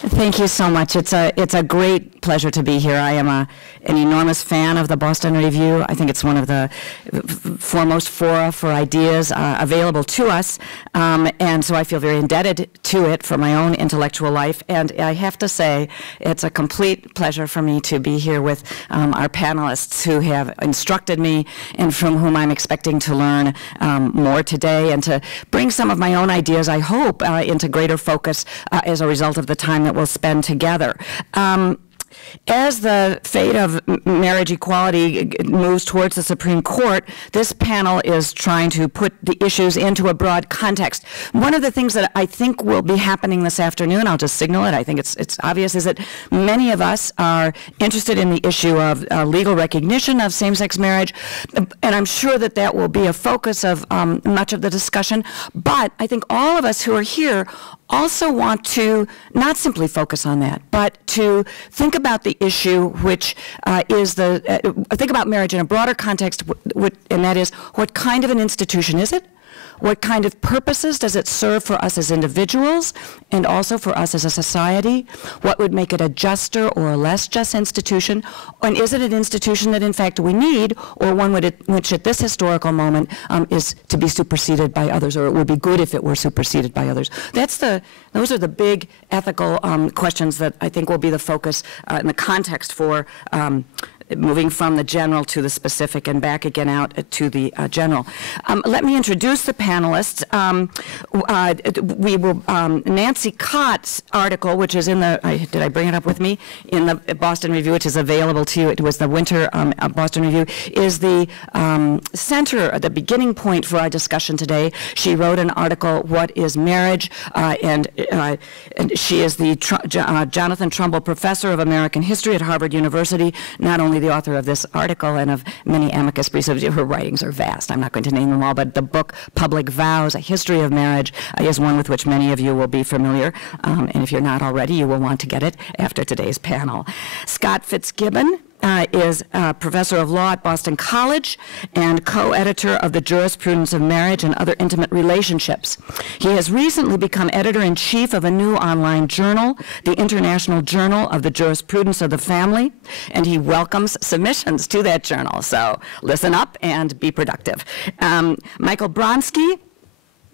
Thank you so much. It's a great pleasure to be here. I am an enormous fan of the Boston Review. I think it's one of the foremost fora for ideas available to us, and so I feel very indebted to it for my own intellectual life. And I have to say, it's a complete pleasure for me to be here with our panelists who have instructed me and from whom I'm expecting to learn more today, and to bring some of my own ideas, I hope, into greater focus as a result of the time that we'll spend together. As the fate of marriage equality moves towards the Supreme Court, this panel is trying to put the issues into a broad context. One of the things that I think will be happening this afternoon, I'll just signal it, I think it's obvious, is that many of us are interested in the issue of legal recognition of same-sex marriage, and I'm sure that that will be a focus of much of the discussion. But I think all of us who are here also want to not simply focus on that, but to think about the issue, which is think about marriage in a broader context, and that is, what kind of an institution is it? What kind of purposes does it serve for us as individuals and also for us as a society? What would make it a juster or a less just institution? And is it an institution that in fact we need, or one which at this historical moment is to be superseded by others, or it would be good if it were superseded by others? Those are the big ethical questions that I think will be the focus and the context for moving from the general to the specific and back again out to the general. Let me introduce the panelists. Nancy Cott's article, which is in the, did I bring it up with me? In the Boston Review, which is available to you. It was the winter Boston Review, is the center, the beginning point for our discussion today. She wrote an article, What is Marriage? And she is the Jonathan Trumbull Professor of American History at Harvard University, not only the author of this article and of many amicus briefs. Her writings are vast. I'm not going to name them all, but the book Public Vows, A History of Marriage, is one with which many of you will be familiar, and if you're not already, you will want to get it after today's panel. Scott Fitzgibbon is a professor of law at Boston College and co-editor of the Jurisprudence of Marriage and Other Intimate Relationships. He has recently become editor-in-chief of a new online journal, the International Journal of the Jurisprudence of the Family, and he welcomes submissions to that journal. So listen up and be productive. Michael Bronski,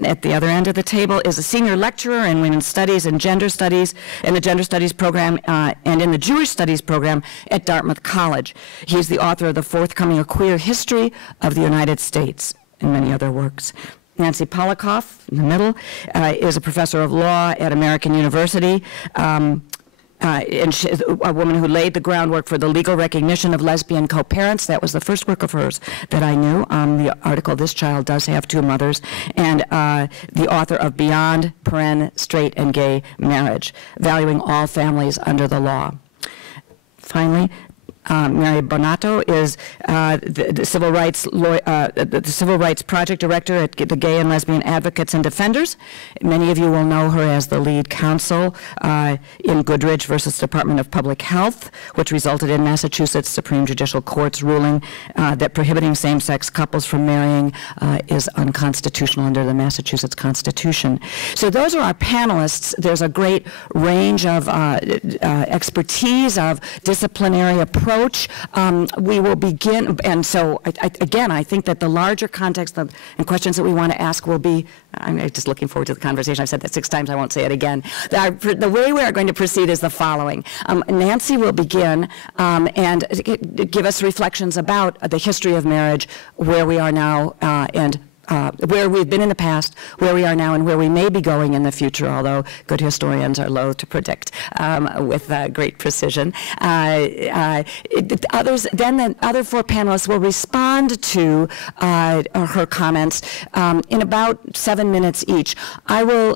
at the other end of the table, is a senior lecturer in women's studies and gender studies in the gender studies program and in the Jewish studies program at Dartmouth College. He is the author of the forthcoming A Queer History of the United States and many other works. Nancy Polikoff, in the middle, is a professor of law at American University. And she is a woman who laid the groundwork for the legal recognition of lesbian co-parents. That was the first work of hers that I knew. The article, This Child Does Have Two Mothers, and the author of Beyond, Straight and Gay Marriage, Valuing All Families Under the Law. Finally, Mary Bonauto is the civil rights project director at the Gay and Lesbian Advocates and Defenders. Many of you will know her as the lead counsel in Goodridge versus Department of Public Health, which resulted in Massachusetts Supreme Judicial Court's ruling that prohibiting same-sex couples from marrying is unconstitutional under the Massachusetts Constitution. So those are our panelists. There's a great range of expertise, of disciplinary approach. We will begin, and so again, I think that the larger context and questions that we want to ask will be, I'm just looking forward to the conversation. I've said that 6 times, I won't say it again. The way we are going to proceed is the following. Nancy will begin and give us reflections about the history of marriage, where we are now, and where we've been in the past, where we are now, and where we may be going in the future, although good historians are loath to predict with great precision. Then the other 4 panelists will respond to her comments in about 7 minutes each. I will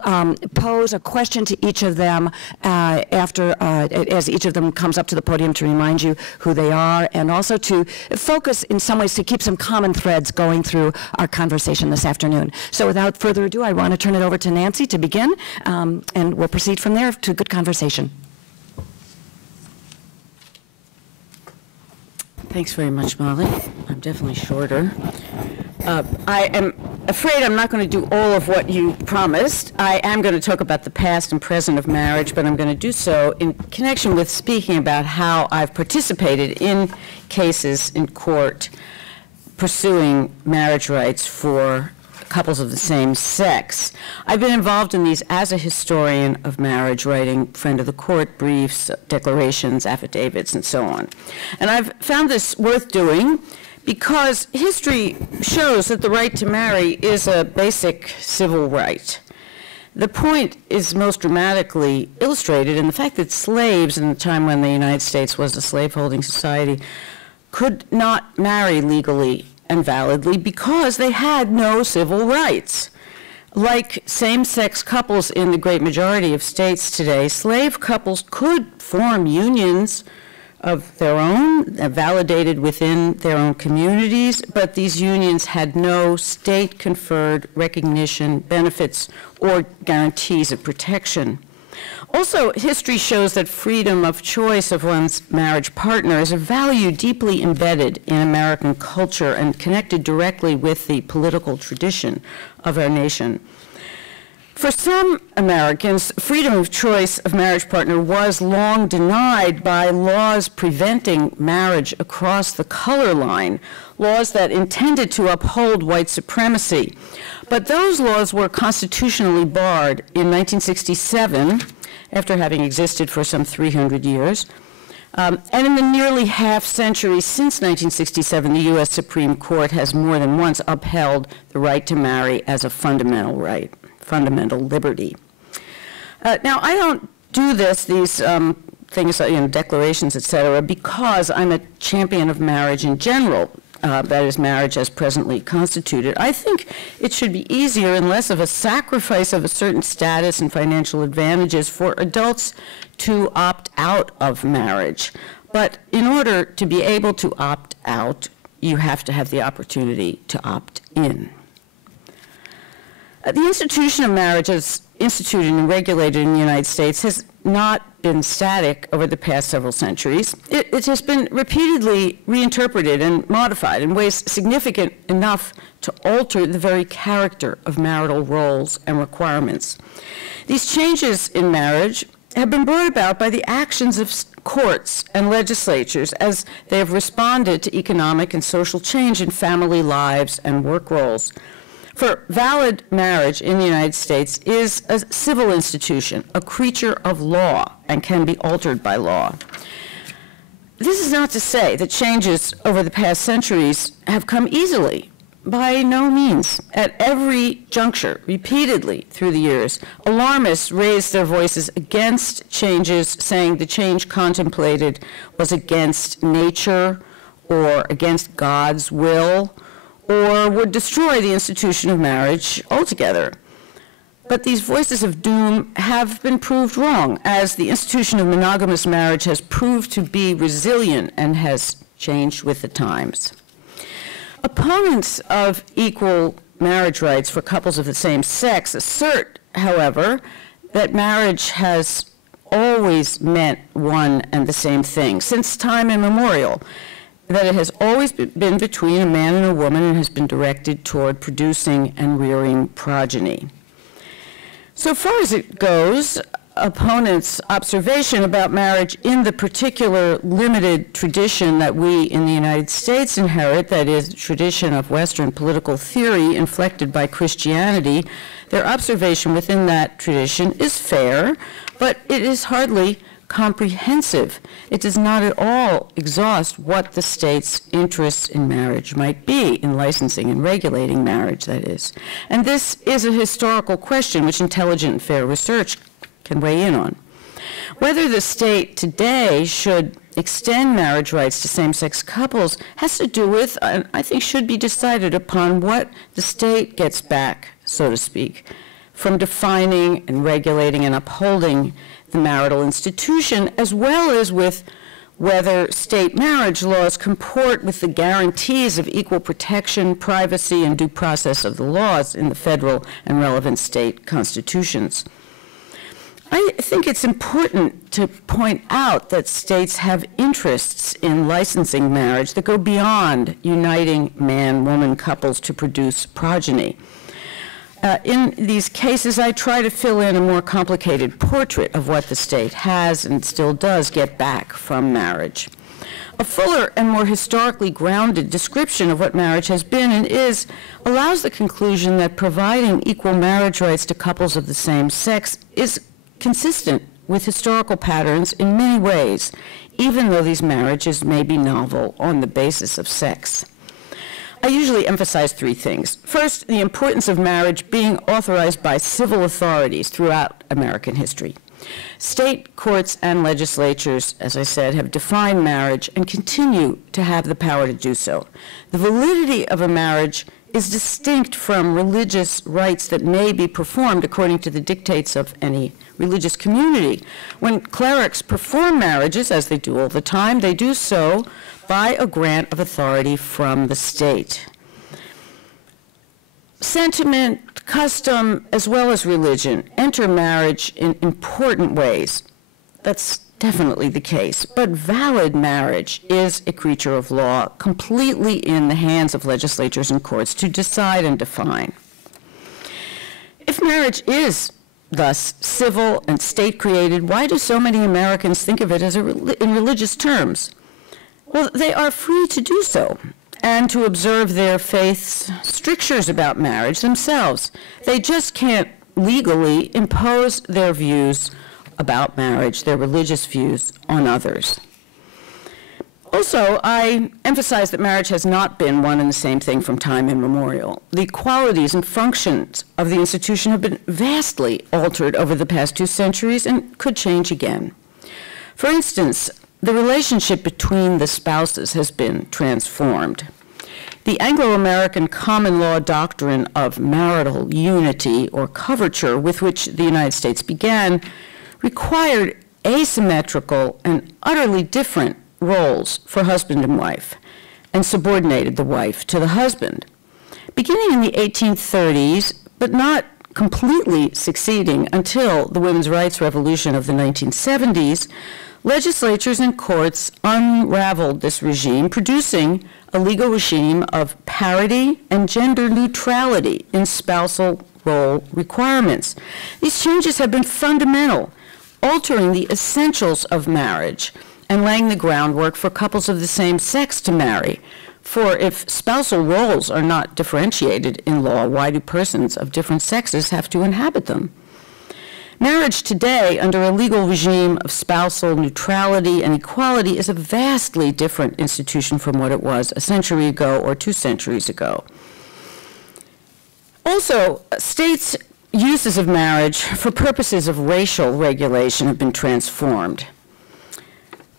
pose a question to each of them as each of them comes up to the podium to remind you who they are, and also to focus in some ways to keep some common threads going through our conversation this afternoon. So without further ado, I want to turn it over to Nancy to begin, and we'll proceed from there to good conversation. Thanks very much, Molly. I'm definitely shorter. I am afraid I'm not going to do all of what you promised. I am going to talk about the past and present of marriage, but I'm going to do so in connection with speaking about how I've participated in cases in court pursuing marriage rights for couples of the same sex. I've been involved in these as a historian of marriage, writing friend of the court briefs, declarations, affidavits, and so on. And I've found this worth doing because history shows that the right to marry is a basic civil right. The point is most dramatically illustrated in the fact that slaves, in the time when the United States was a slaveholding society, could not marry legally and validly because they had no civil rights. Like same-sex couples in the great majority of states today, slave couples could form unions of their own, validated within their own communities, but these unions had no state-conferred recognition, benefits, or guarantees of protection. Also, history shows that freedom of choice of one's marriage partner is a value deeply embedded in American culture and connected directly with the political tradition of our nation. For some Americans, freedom of choice of marriage partner was long denied by laws preventing marriage across the color line, laws that intended to uphold white supremacy. But those laws were constitutionally barred in 1967, after having existed for some 300 years. And in the nearly half century since 1967, the U.S. Supreme Court has more than once upheld the right to marry as a fundamental right, fundamental liberty. Now, I don't do these things, declarations, et cetera, because I'm a champion of marriage in general. That is, marriage as presently constituted. I think it should be easier and less of a sacrifice of a certain status and financial advantages for adults to opt out of marriage. But in order to be able to opt out, you have to have the opportunity to opt in. The institution of marriage as instituted and regulated in the United States has not been static over the past several centuries. It has been repeatedly reinterpreted and modified in ways significant enough to alter the very character of marital roles and requirements. These changes in marriage have been brought about by the actions of courts and legislatures as they have responded to economic and social change in family lives and work roles. For valid marriage in the United States is a civil institution, a creature of law, and can be altered by law. This is not to say that changes over the past centuries have come easily. By no means. At every juncture, repeatedly through the years, alarmists raised their voices against changes, saying the change contemplated was against nature or against God's will, or would destroy the institution of marriage altogether. But these voices of doom have been proved wrong, as the institution of monogamous marriage has proved to be resilient and has changed with the times. Opponents of equal marriage rights for couples of the same sex assert, however, that marriage has always meant one and the same thing, since time immemorial, that it has always been between a man and a woman and has been directed toward producing and rearing progeny. So far as it goes, opponents' observation about marriage in the particular limited tradition that we in the United States inherit, that is, the tradition of Western political theory inflected by Christianity, their observation within that tradition is fair, but it is hardly comprehensive. It does not at all exhaust what the state's interests in marriage might be, in licensing and regulating marriage, that is. And this is a historical question which intelligent and fair research can weigh in on. Whether the state today should extend marriage rights to same-sex couples has to do with, and I think should be decided upon, what the state gets back, so to speak, from defining and regulating and upholding the marital institution, as well as with whether state marriage laws comport with the guarantees of equal protection, privacy, and due process of the laws in the federal and relevant state constitutions. I think it's important to point out that states have interests in licensing marriage that go beyond uniting man-woman couples to produce progeny. In these cases, I try to fill in a more complicated portrait of what the state has and still does get back from marriage. A fuller and more historically grounded description of what marriage has been and is allows the conclusion that providing equal marriage rights to couples of the same sex is consistent with historical patterns in many ways, even though these marriages may be novel on the basis of sex. I usually emphasize three things. First, the importance of marriage being authorized by civil authorities throughout American history. State courts and legislatures, as I said, have defined marriage and continue to have the power to do so. The validity of a marriage is distinct from religious rites that may be performed according to the dictates of any religious community. When clerics perform marriages, as they do all the time, they do so by a grant of authority from the state. Sentiment, custom, as well as religion enter marriage in important ways. That's definitely the case. But valid marriage is a creature of law, completely in the hands of legislatures and courts to decide and define. If marriage is thus civil and state-created, why do so many Americans think of it as in religious terms? Well, they are free to do so and to observe their faith's strictures about marriage themselves. They just can't legally impose their views about marriage, their religious views, on others. Also, I emphasize that marriage has not been one and the same thing from time immemorial. The qualities and functions of the institution have been vastly altered over the past 2 centuries and could change again. For instance, the relationship between the spouses has been transformed. The Anglo-American common law doctrine of marital unity or coverture with which the United States began required asymmetrical and utterly different roles for husband and wife and subordinated the wife to the husband. Beginning in the 1830s, but not completely succeeding until the women's rights revolution of the 1970s, legislatures and courts unraveled this regime, producing a legal regime of parity and gender neutrality in spousal role requirements. These changes have been fundamental, altering the essentials of marriage and laying the groundwork for couples of the same sex to marry. For if spousal roles are not differentiated in law, why do persons of different sexes have to inhabit them? Marriage today, under a legal regime of spousal neutrality and equality, is a vastly different institution from what it was a century ago or 2 centuries ago. Also, states' uses of marriage for purposes of racial regulation have been transformed.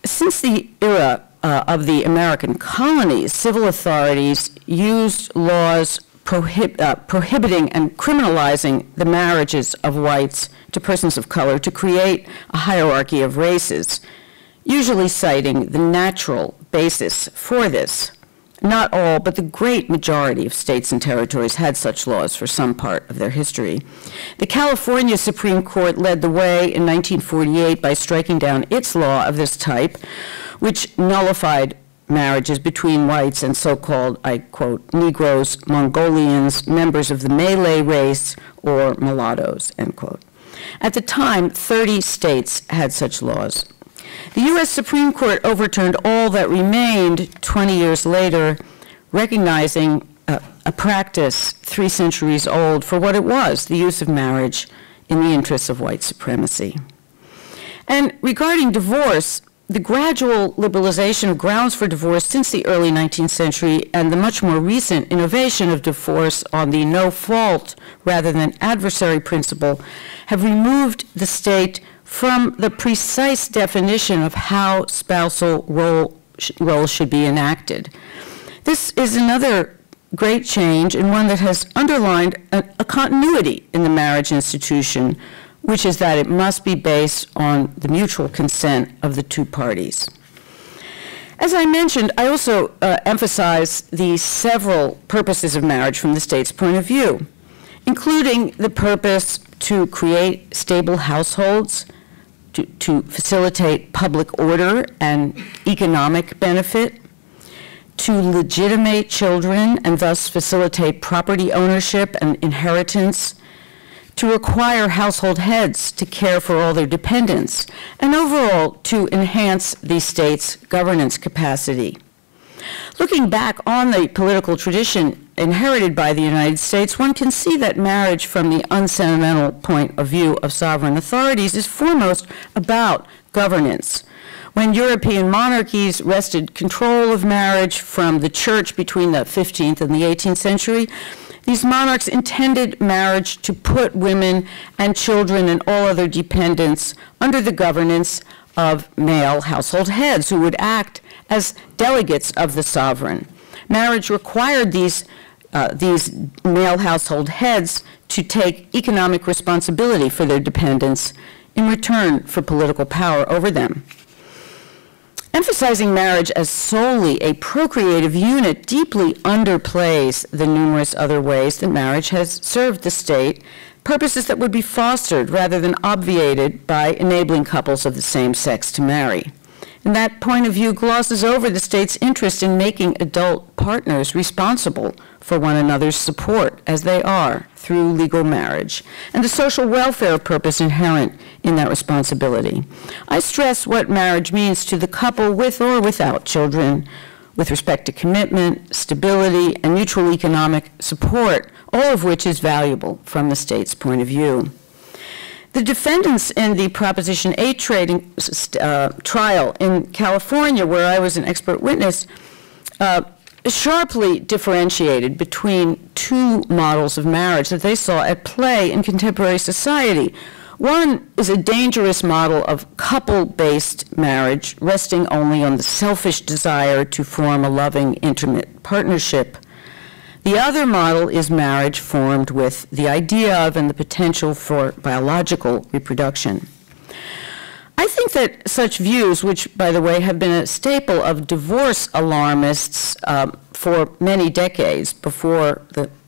Since the era of the American colonies, civil authorities used laws prohibiting and criminalizing the marriages of whites to persons of color to create a hierarchy of races, usually citing the natural basis for this. Not all, but the great majority of states and territories had such laws for some part of their history. The California Supreme Court led the way in 1948 by striking down its law of this type, which nullified marriages between whites and so-called, I quote, Negroes, Mongolians, members of the Malay race, or mulattoes, end quote. At the time, 30 states had such laws. The U.S. Supreme Court overturned all that remained 20 years later, recognizing a practice 3 centuries old for what it was, the use of marriage in the interests of white supremacy. And regarding divorce, the gradual liberalization of grounds for divorce since the early 19th century and the much more recent innovation of divorce on the no-fault rather than adversary principle have removed the state from the precise definition of how spousal roles should be enacted. This is another great change and one that has underlined a continuity in the marriage institution, which is that it must be based on the mutual consent of the 2 parties. As I mentioned, I also emphasize the several purposes of marriage from the state's point of view, including the purpose to create stable households, to facilitate public order and economic benefit, to legitimate children and thus facilitate property ownership and inheritance, to require household heads to care for all their dependents, and overall to enhance the state's governance capacity. Looking back on the political tradition inherited by the United States, one can see that marriage from the unsentimental point of view of sovereign authorities is foremost about governance. When European monarchies wrested control of marriage from the church between the 15th and the 18th century, these monarchs intended marriage to put women and children and all other dependents under the governance of male household heads who would act as delegates of the sovereign. Marriage required these male household heads to take economic responsibility for their dependents in return for political power over them. Emphasizing marriage as solely a procreative unit deeply underplays the numerous other ways that marriage has served the state, purposes that would be fostered rather than obviated by enabling couples of the same sex to marry. And that point of view glosses over the state's interest in making adult partners responsible for one another's support, as they are, through legal marriage, and the social welfare purpose inherent in that responsibility. I stress what marriage means to the couple with or without children, with respect to commitment, stability, and mutual economic support, all of which is valuable from the state's point of view. The defendants in the Proposition 8 trial in California, where I was an expert witness, sharply differentiated between two models of marriage that they saw at play in contemporary society. One is a dangerous model of couple-based marriage, resting only on the selfish desire to form a loving, intimate partnership. The other model is marriage formed with the idea of and the potential for biological reproduction. I think that such views, which, by the way, have been a staple of divorce alarmists for many decades before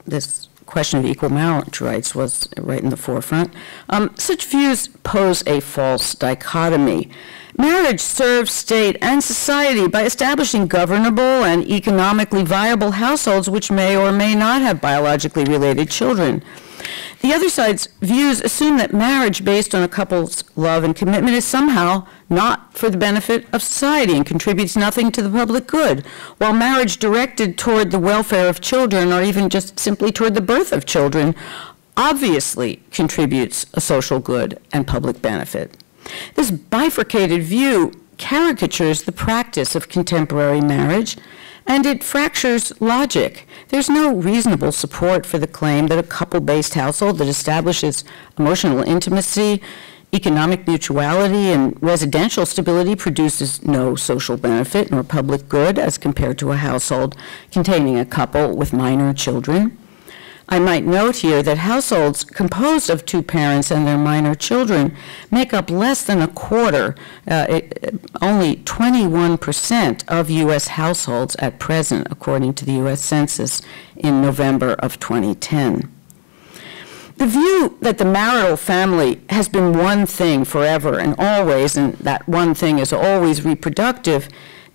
this question of equal marriage rights was right in the forefront, such views pose a false dichotomy. Marriage serves state and society by establishing governable and economically viable households which may or may not have biologically related children. The other side's views assume that marriage based on a couple's love and commitment is somehow not for the benefit of society and contributes nothing to the public good, while marriage directed toward the welfare of children or even just simply toward the birth of children obviously contributes a social good and public benefit. This bifurcated view caricatures the practice of contemporary marriage, and it fractures logic. There's no reasonable support for the claim that a couple-based household that establishes emotional intimacy, economic mutuality, and residential stability produces no social benefit nor public good as compared to a household containing a couple with minor children. I might note here that households composed of two parents and their minor children make up less than a quarter, only 21% of U.S. households at present, according to the U.S. Census in November of 2010. The view that the marital family has been one thing forever and always, and that one thing is always reproductive,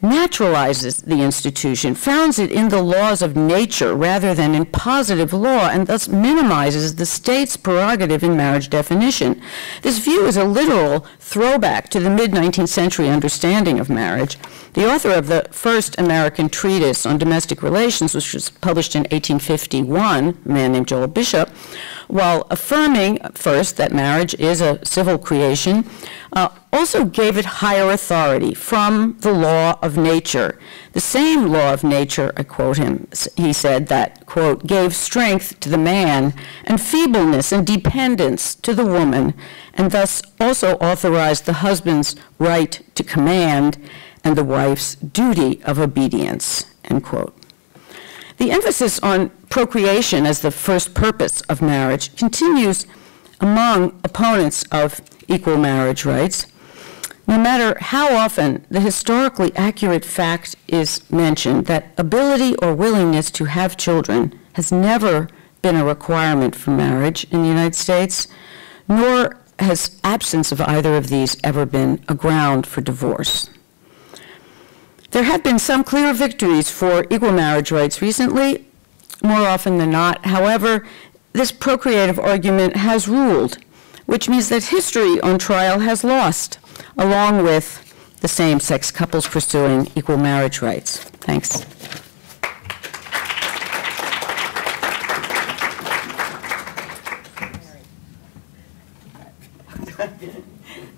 naturalizes the institution, founds it in the laws of nature rather than in positive law, and thus minimizes the state's prerogative in marriage definition. This view is a literal throwback to the mid-19th century understanding of marriage. The author of the first American treatise on domestic relations, which was published in 1851, a man named Joel Bishop, while affirming first that marriage is a civil creation, also gave it higher authority from the law of nature. The same law of nature, I quote him, he said that, quote, gave strength to the man and feebleness and dependence to the woman, and thus also authorized the husband's right to command and the wife's duty of obedience, end quote. The emphasis on procreation as the first purpose of marriage continues among opponents of equal marriage rights. No matter how often the historically accurate fact is mentioned that ability or willingness to have children has never been a requirement for marriage in the United States, nor has absence of either of these ever been a ground for divorce. There have been some clear victories for equal marriage rights recently, more often than not. However, this procreative argument has ruled, which means that history on trial has lost, along with the same-sex couples pursuing equal marriage rights. Thanks.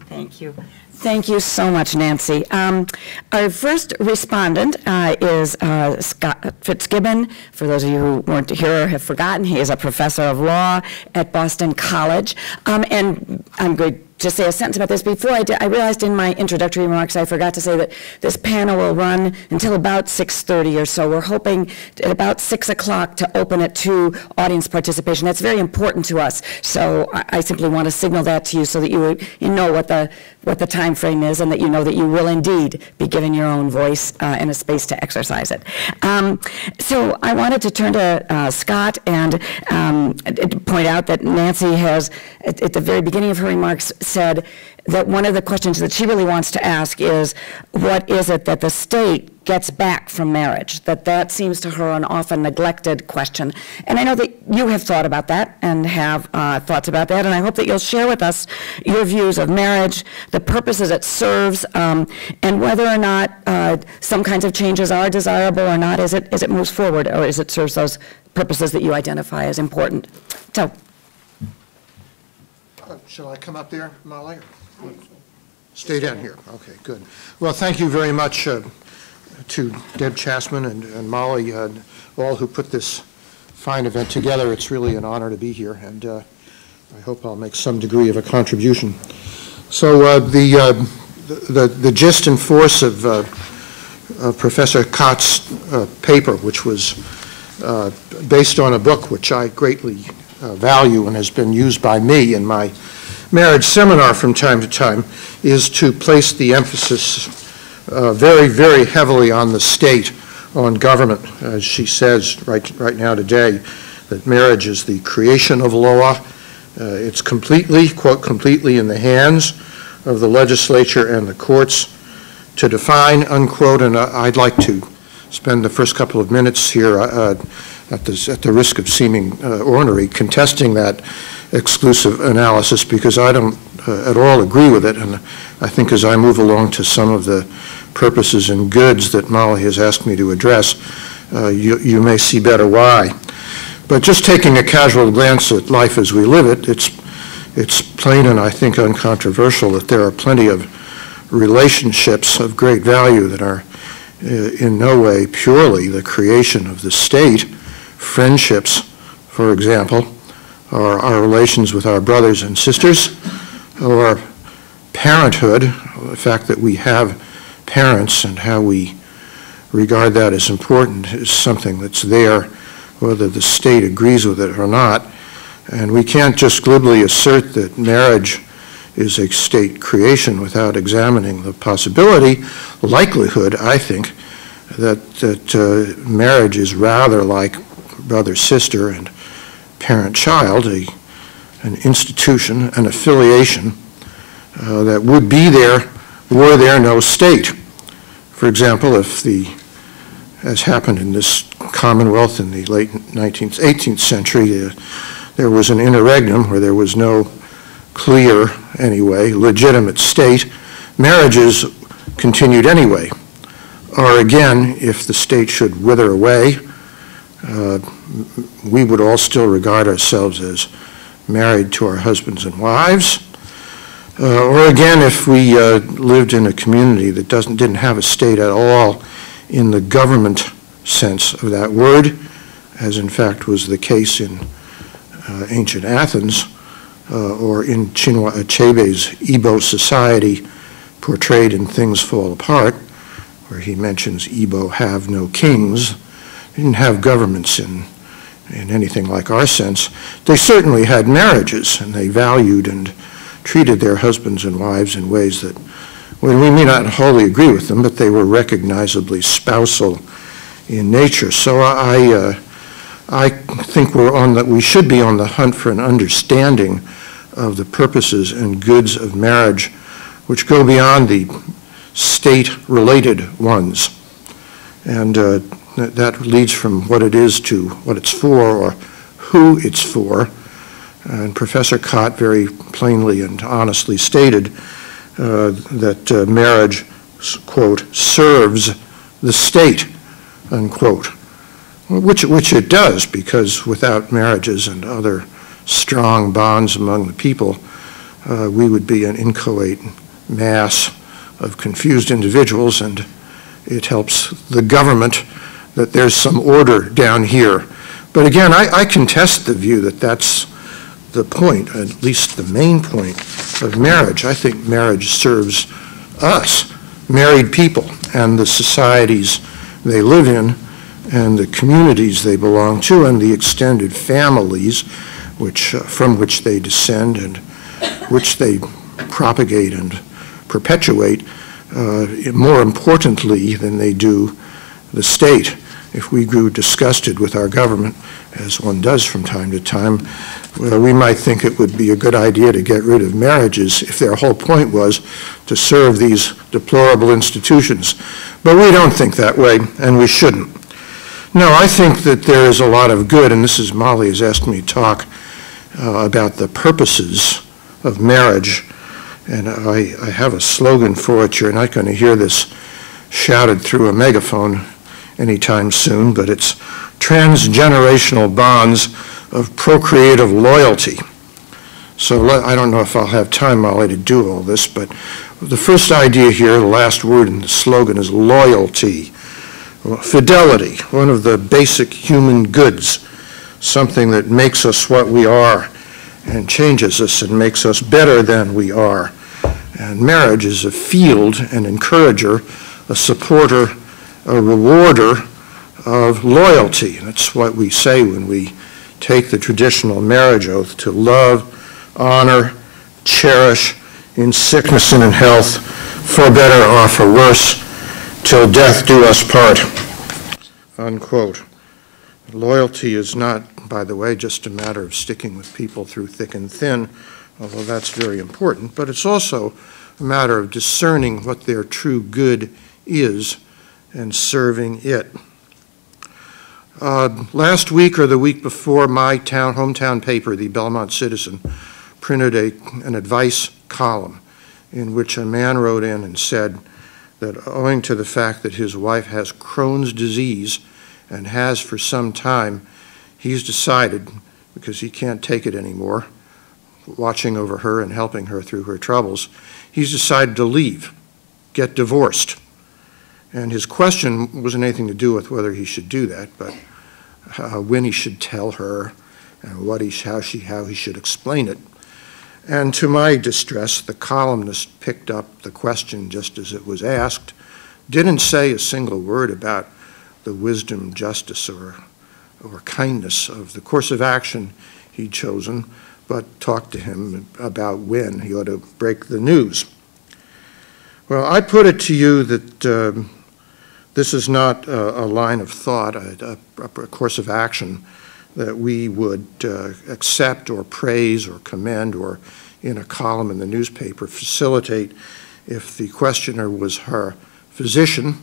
Thank you. Thank you so much, Nancy. Our first respondent is Scott Fitzgibbon. For those of you who weren't here or have forgotten, he is a professor of law at Boston College. And I'm going to say a sentence about this. Before I did, I realized in my introductory remarks I forgot to say that this panel will run until about 6:30 or so. We're hoping at about 6 o'clock to open it to audience participation. That's very important to us. So I simply want to signal that to you so that you know what the time frame is, and that you know that you will indeed be given your own voice and a space to exercise it. So I wanted to turn to Scott and point out that Nancy has, at the very beginning of her remarks, said that one of the questions that she really wants to ask is, what is it that the state gets back from marriage? That seems to her an often neglected question. And I know that you have thought about that and have thoughts about that, and I hope that you'll share with us your views of marriage, the purposes it serves, and whether or not some kinds of changes are desirable or not as it moves forward, or as it serves those purposes that you identify as important. So. Shall I come up there, Molly? Stay down here. Okay, good. Well, thank you very much to Deb Chasman and Molly, all who put this fine event together. It's really an honor to be here, and I hope I'll make some degree of a contribution. So the gist and force of Professor Cott's paper, which was based on a book which I greatly value and has been used by me in my marriage seminar from time to time, is to place the emphasis very, very heavily on the state, on government. As she says right now today, that marriage is the creation of law. It's completely, quote, completely in the hands of the legislature and the courts to define, unquote, and I'd like to spend the first couple of minutes here at the risk of seeming ornery, contesting that exclusive analysis, because I don't at all agree with it, and I think as I move along to some of the purposes and goods that Molly has asked me to address, you may see better why. But just taking a casual glance at life as we live it, it's plain and I think uncontroversial that there are plenty of relationships of great value that are in no way purely the creation of the state. Friendships, for example, or our relations with our brothers and sisters, or parenthood, the fact that we have parents and how we regard that as important is something that's there, whether the state agrees with it or not. And we can't just glibly assert that marriage is a state creation without examining the possibility, likelihood, I think, that marriage is rather like brother-sister and parent-child, an institution, an affiliation that would be there were there no state. For example, if as happened in this Commonwealth in the late 18th century, there was an interregnum where there was no clear, anyway, legitimate state, marriages continued anyway. Or again, if the state should wither away, we would all still regard ourselves as married to our husbands and wives. Or again, if we lived in a community that didn't have a state at all in the government sense of that word, as in fact was the case in ancient Athens, or in Chinua Achebe's Igbo society portrayed in Things Fall Apart, where he mentions Igbo have no kings. They didn't have governments in anything like our sense. They certainly had marriages, and they valued and treated their husbands and wives in ways that, well, we may not wholly agree with them, but they were recognizably spousal in nature. So I think we should be on the hunt for an understanding of the purposes and goods of marriage, which go beyond the state-related ones. And that leads from what it is to what it's for or who it's for. And Professor Cott very plainly and honestly stated that marriage, quote, serves the state, unquote, which it does, because without marriages and other strong bonds among the people, we would be an inchoate mass of confused individuals, and it helps the government that there's some order down here. But again, I contest the view that that's the point, at least the main point of marriage. I think marriage serves us, married people, and the societies they live in, and the communities they belong to, and the extended families from which they descend and which they propagate and perpetuate, more importantly than they do the state. If we grew disgusted with our government, as one does from time to time, we might think it would be a good idea to get rid of marriages if their whole point was to serve these deplorable institutions. But we don't think that way, and we shouldn't. No, I think that there is a lot of good, and this is Molly has asked me to talk about the purposes of marriage, and I have a slogan for it. You're not going to hear this shouted through a megaphone anytime soon, but it's transgenerational bonds of procreative loyalty. So I don't know if I'll have time, Molly, to do all this, but the first idea here, the last word in the slogan, is loyalty. Fidelity, one of the basic human goods, something that makes us what we are and changes us and makes us better than we are. And marriage is a field, an encourager, a supporter, a rewarder of loyalty. That's what we say when we take the traditional marriage oath: to love, honor, cherish, in sickness and in health, for better or for worse, till death do us part, unquote. Loyalty is not, by the way, just a matter of sticking with people through thick and thin, although that's very important, but it's also a matter of discerning what their true good is and serving it. Last week or the week before, my hometown paper, the Belmont Citizen, printed an advice column in which a man wrote in and said that owing to the fact that his wife has Crohn's disease and has for some time, he's decided, because he can't take it anymore, watching over her and helping her through her troubles, he's decided to leave, get divorced. And his question wasn't anything to do with whether he should do that, but when he should tell her and how he should explain it. And to my distress, the columnist picked up the question just as it was asked, didn't say a single word about the wisdom, justice, or kindness of the course of action he'd chosen, but talked to him about when he ought to break the news. Well, I put it to you that this is not a line of thought, a course of action that we would accept or praise or commend or in a column in the newspaper facilitate if the questioner was her physician,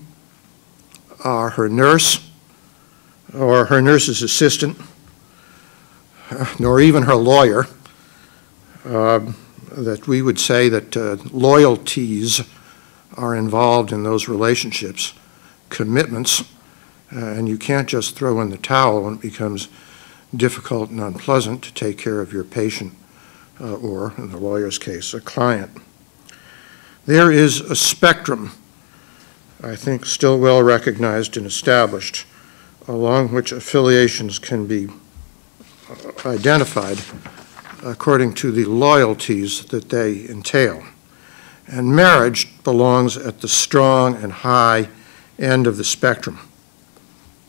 or her nurse, or her nurse's assistant, nor even her lawyer, that we would say that loyalties are involved in those relationships, commitments, and you can't just throw in the towel when it becomes difficult and unpleasant to take care of your patient or, in the lawyer's case, a client. There is a spectrum, I think still well recognized and established, along which affiliations can be identified according to the loyalties that they entail. And marriage belongs at the strong and high end of the spectrum.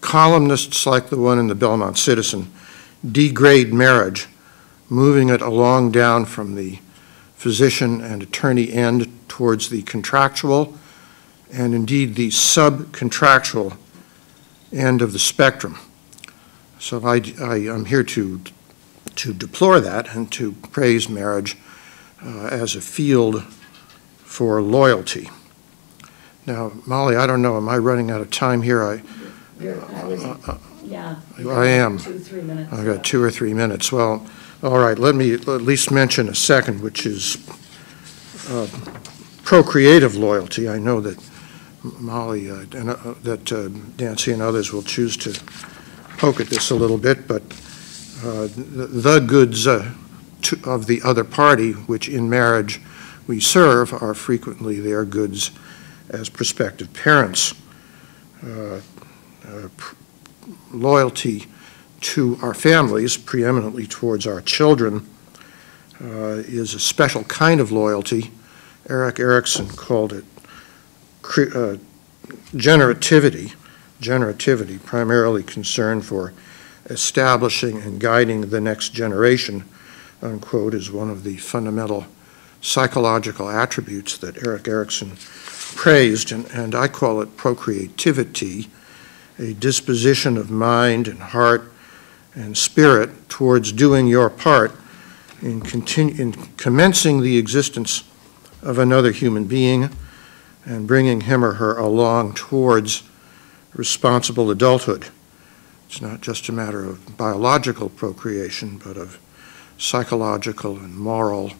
Columnists like the one in the Belmont Citizen degrade marriage, moving it along down from the physician and attorney end towards the contractual and indeed the subcontractual end of the spectrum. So I am here to deplore that and to praise marriage as a field for loyalty. Now, Molly, I don't know, am I running out of time here? Yeah. I am. 2-3 minutes. I've got 2 or 3 minutes. Well, all right, let me at least mention a second, which is procreative loyalty. I know that Molly, that Nancy and others will choose to poke at this a little bit, but the goods of the other party, which in marriage we serve, are frequently their goods as prospective parents. Loyalty to our families, preeminently towards our children, is a special kind of loyalty. Erik Erikson called it generativity, primarily concerned for establishing and guiding the next generation, unquote, is one of the fundamental psychological attributes that Erik Erikson praised, and I call it procreativity, a disposition of mind and heart and spirit towards doing your part in commencing the existence of another human being and bringing him or her along towards responsible adulthood. It's not just a matter of biological procreation, but of psychological and moral,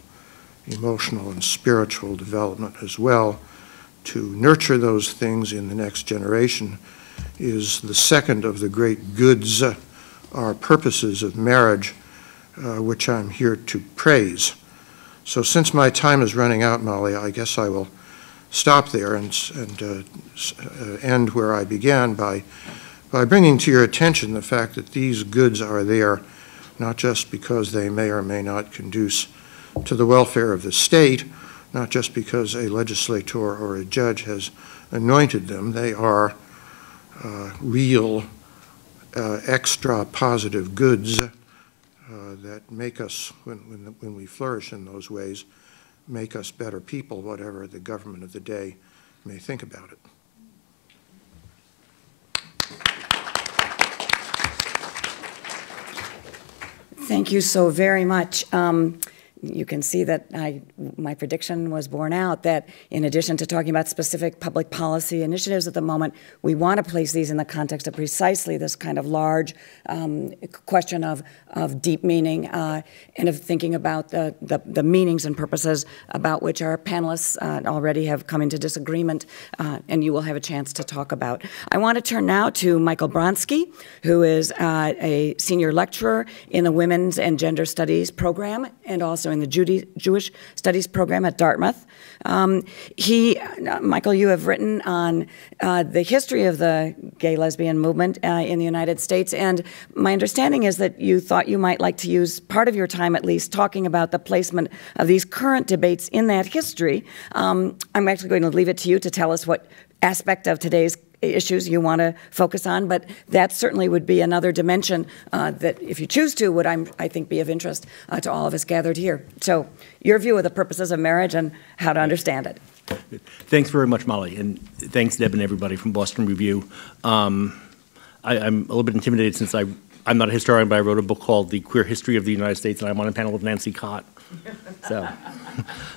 emotional and spiritual development as well. To nurture those things in the next generation is the second of the great goods or purposes of marriage, which I'm here to praise. So since my time is running out, Molly, I guess I will stop there and end where I began by bringing to your attention the fact that these goods are there not just because they may or may not conduce to the welfare of the state, not just because a legislator or a judge has anointed them. They are real extra positive goods that make us, when we flourish in those ways, make us better people, whatever the government of the day may think about it. Thank you so very much. You can see that my prediction was borne out, that in addition to talking about specific public policy initiatives at the moment, we want to place these in the context of precisely this kind of large question of deep meaning and of thinking about the meanings and purposes about which our panelists already have come into disagreement, and you will have a chance to talk about. I want to turn now to Michael Bronski, who is a senior lecturer in the Women's and Gender Studies program and also in the Jewish Studies program at Dartmouth. Michael, you have written on the history of the gay-lesbian movement in the United States, and my understanding is that you thought you might like to use part of your time at least talking about the placement of these current debates in that history. I'm actually going to leave it to you to tell us what aspect of today's issues you want to focus on, but that certainly would be another dimension that, if you choose to, would, I think, be of interest to all of us gathered here. So your view of the purposes of marriage and how to understand it. Thanks very much, Molly, and thanks, Deb, and everybody from Boston Review. I'm a little bit intimidated since I'm not a historian, but I wrote a book called The Queer History of the United States, and I'm on a panel with Nancy Cott. So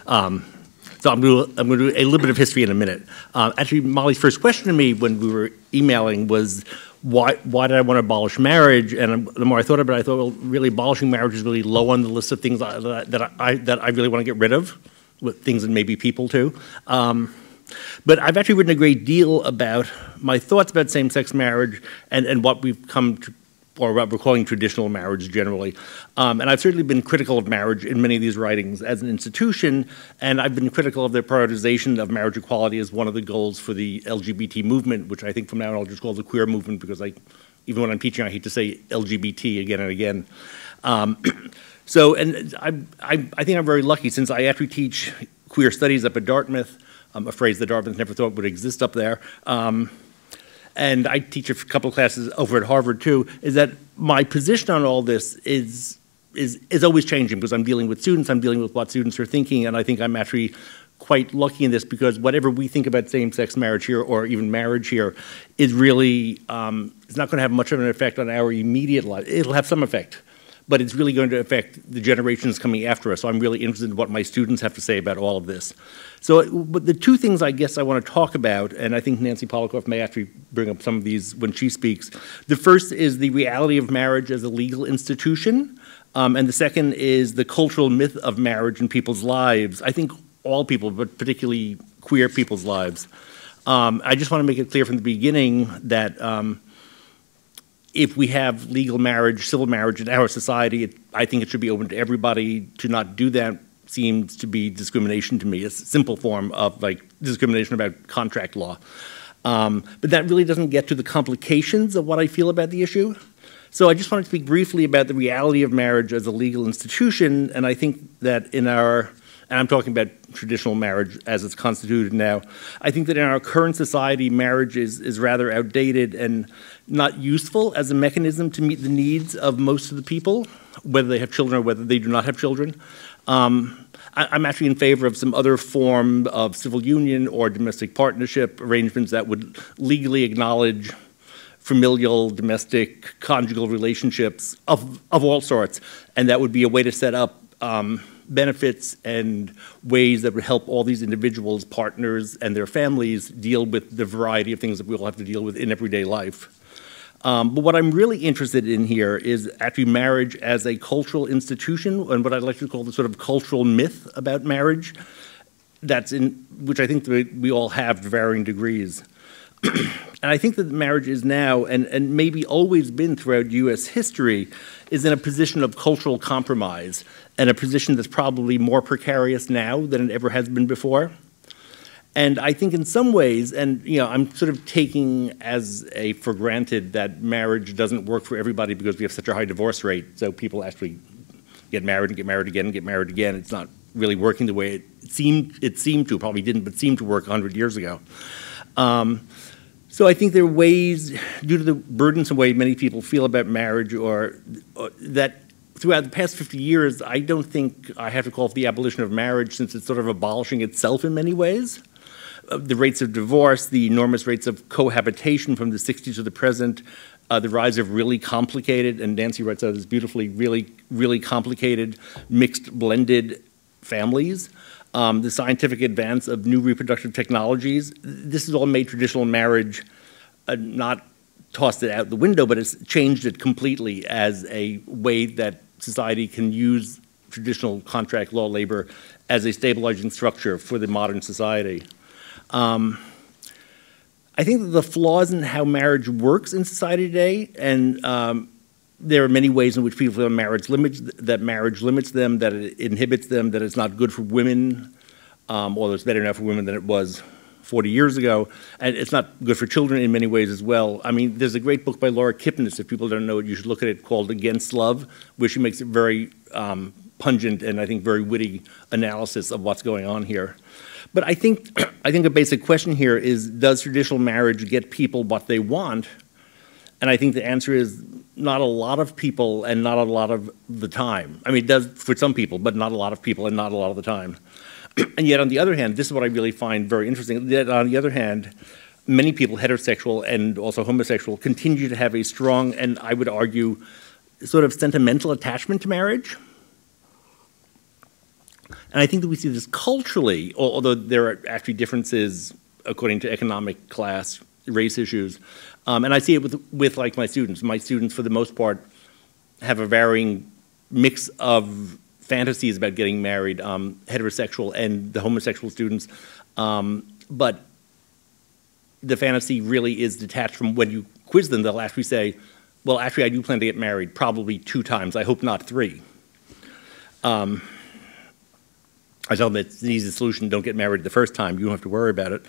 I'm going to do a little bit of history in a minute. Actually, Molly's first question to me when we were emailing was, why did I want to abolish marriage? And the more I thought about it, I thought, well, really, abolishing marriage is really low on the list of things that I really want to get rid of, with things and maybe people too. But I've actually written a great deal about my thoughts about same-sex marriage and what we've come to, or what we're calling traditional marriage generally. And I've certainly been critical of marriage in many of these writings as an institution, and I've been critical of the prioritization of marriage equality as one of the goals for the LGBT movement, which I think from now on I'll just call the queer movement, because even when I'm teaching, I hate to say LGBT again and again. So, and I think I'm very lucky, since I actually teach queer studies up at Dartmouth, a phrase that Dartmouth never thought would exist up there. And I teach a couple of classes over at Harvard too, is that my position on all this is always changing, because I'm dealing with students, I'm dealing with what students are thinking, and I think I'm actually quite lucky in this, because whatever we think about same-sex marriage here, or even marriage here, is really, it's not going to have much of an effect on our immediate life. It'll have some effect, but it's really going to affect the generations coming after us. So I'm really interested in what my students have to say about all of this. So but the two things I guess I want to talk about, and I think Nancy Polikoff may actually bring up some of these when she speaks. The first is the reality of marriage as a legal institution, and the second is the cultural myth of marriage in people's lives. I think all people, but particularly queer people's lives. I just want to make it clear from the beginning that if we have legal marriage, civil marriage in our society, I think it should be open to everybody. To not do that seems to be discrimination to me, a simple form of like discrimination about contract law. But that really doesn't get to the complications of what I feel about the issue. So I just want to speak briefly about the reality of marriage as a legal institution, and I think that in our, and I'm talking about traditional marriage as it's constituted now, I think that in our current society, marriage is rather outdated and not useful as a mechanism to meet the needs of most of the people, whether they have children or whether they do not have children. I'm actually in favor of some other form of civil union or domestic partnership arrangements that would legally acknowledge familial, domestic, conjugal relationships of all sorts, and that would be a way to set up benefits and ways that would help all these individuals, partners, and their families deal with the variety of things that we all have to deal with in everyday life. But what I'm really interested in here is actually marriage as a cultural institution, and what I'd like to call the sort of cultural myth about marriage, which I think that we all have to varying degrees. And I think that marriage is now, and maybe always been throughout U.S. history, is in a position of cultural compromise, and a position that's probably more precarious now than it ever has been before. And I think in some ways, and I'm sort of taking for granted that marriage doesn't work for everybody because we have such a high divorce rate, so people actually get married and get married again and get married again. It's not really working the way it seemed to, probably didn't, but seemed to work 100 years ago. So I think there are ways, due to the burdensome way many people feel about marriage, or that throughout the past 50 years, I don't think I have to call it the abolition of marriage, since it's sort of abolishing itself in many ways. The rates of divorce, the enormous rates of cohabitation from the 60s to the present, the rise of really complicated, and Nancy writes out this beautifully, really complicated, mixed, blended families. The scientific advance of new reproductive technologies. This has all made traditional marriage not tossed it out the window, but it's changed it completely as a way that society can use traditional contract law labor as a stabilizing structure for the modern society. I think that the flaws in how marriage works in society today, and there are many ways in which people feel marriage limits them, that it inhibits them, that it's not good for women, although it's better now for women than it was 40 years ago, and it's not good for children in many ways as well. I mean, there's a great book by Laura Kipnis, if people don't know it, you should look at it, called Against Love, where she makes a very pungent and I think very witty analysis of what's going on here. But I think a basic question here is, does traditional marriage get people what they want? And I think the answer is not a lot of people and not a lot of the time. I mean, it does for some people, but not a lot of people and not a lot of the time. And yet, on the other hand, this is what I really find very interesting, that on the other hand, many people, heterosexual and also homosexual, continue to have a strong, and I would argue, sort of sentimental attachment to marriage. And I think that we see this culturally, although there are actually differences according to economic, class, race issues. And I see it with like my students. My students, for the most part, have a varying mix of fantasies about getting married, heterosexual and the homosexual students. But the fantasy really is detached from when you quiz them, they'll actually say, well, actually, I do plan to get married, probably 2 times. I hope not 3. I tell them it's an easy solution. Don't get married the first time. You don't have to worry about it.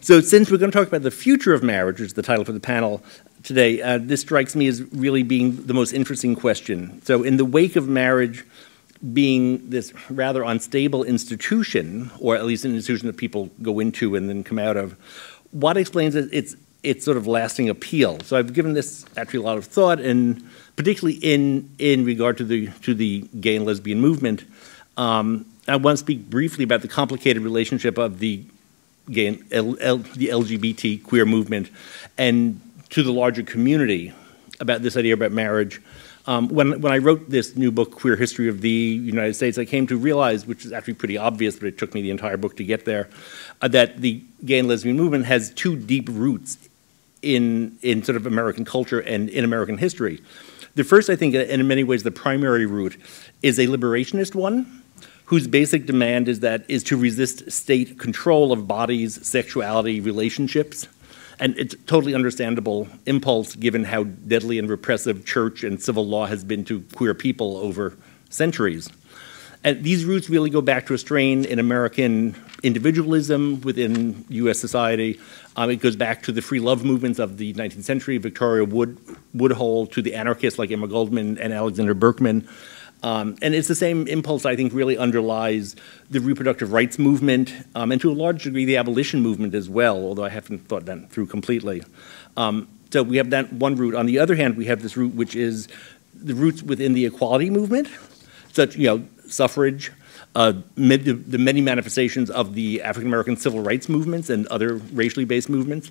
So since we're going to talk about the future of marriage, which is the title for the panel today, this strikes me as really being the most interesting question. So in the wake of marriage being this rather unstable institution, or at least an institution that people go into and then come out of, what explains its sort of lasting appeal? So I've given this actually a lot of thought, and particularly in regard to the gay and lesbian movement. I want to speak briefly about the complicated relationship of the gay and the LGBT queer movement and to the larger community about this idea about marriage. When I wrote this new book, Queer History of the United States, I came to realize, which is actually pretty obvious, but it took me the entire book to get there, that the gay and lesbian movement has two deep roots in sort of American culture and in American history. The first, I think, and in many ways the primary root, is a liberationist one, whose basic demand is to resist state control of bodies, sexuality, relationships. And it's a totally understandable impulse given how deadly and repressive church and civil law has been to queer people over centuries. And these roots really go back to a strain in American individualism within US society. It goes back to the free love movements of the 19th century, Victoria Woodhull, to the anarchists like Emma Goldman and Alexander Berkman. And it's the same impulse, I think, really underlies the reproductive rights movement, and to a large degree the abolition movement as well, although I haven't thought that through completely. So we have that one root. On the other hand, we have this root which is the roots within the equality movement, such, suffrage, the many manifestations of the African American civil rights movements and other racially based movements,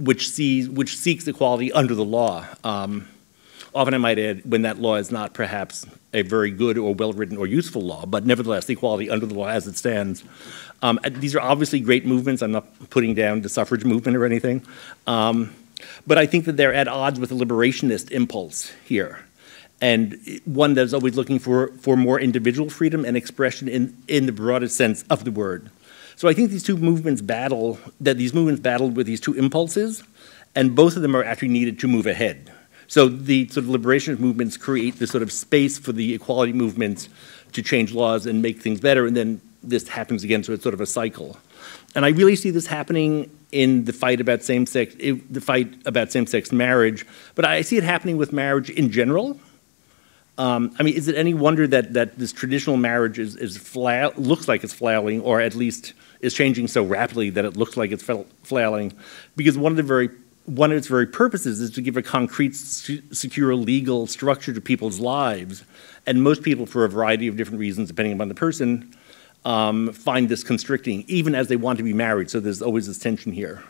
which seeks equality under the law. Often, I might add, when that law is not perhaps a very good or well-written or useful law, but nevertheless, equality under the law as it stands. These are obviously great movements. I'm not putting down the suffrage movement or anything. But I think that they're at odds with the liberationist impulse here, and one that's always looking for more individual freedom and expression in the broadest sense of the word. So I think these movements battled with these two impulses, and both of them are actually needed to move ahead. So the sort of liberationist movements create this sort of space for the equality movements to change laws and make things better, and then this happens again, so it's sort of a cycle. And I really see this happening in the fight about same-sex marriage, but I see it happening with marriage in general. I mean, is it any wonder that this traditional marriage looks like it's flailing, or at least is changing so rapidly that it looks like it's flailing? Because one of its very purposes is to give a concrete, secure legal structure to people's lives. And most people, for a variety of different reasons, depending upon the person, find this constricting, even as they want to be married. So there's always this tension here.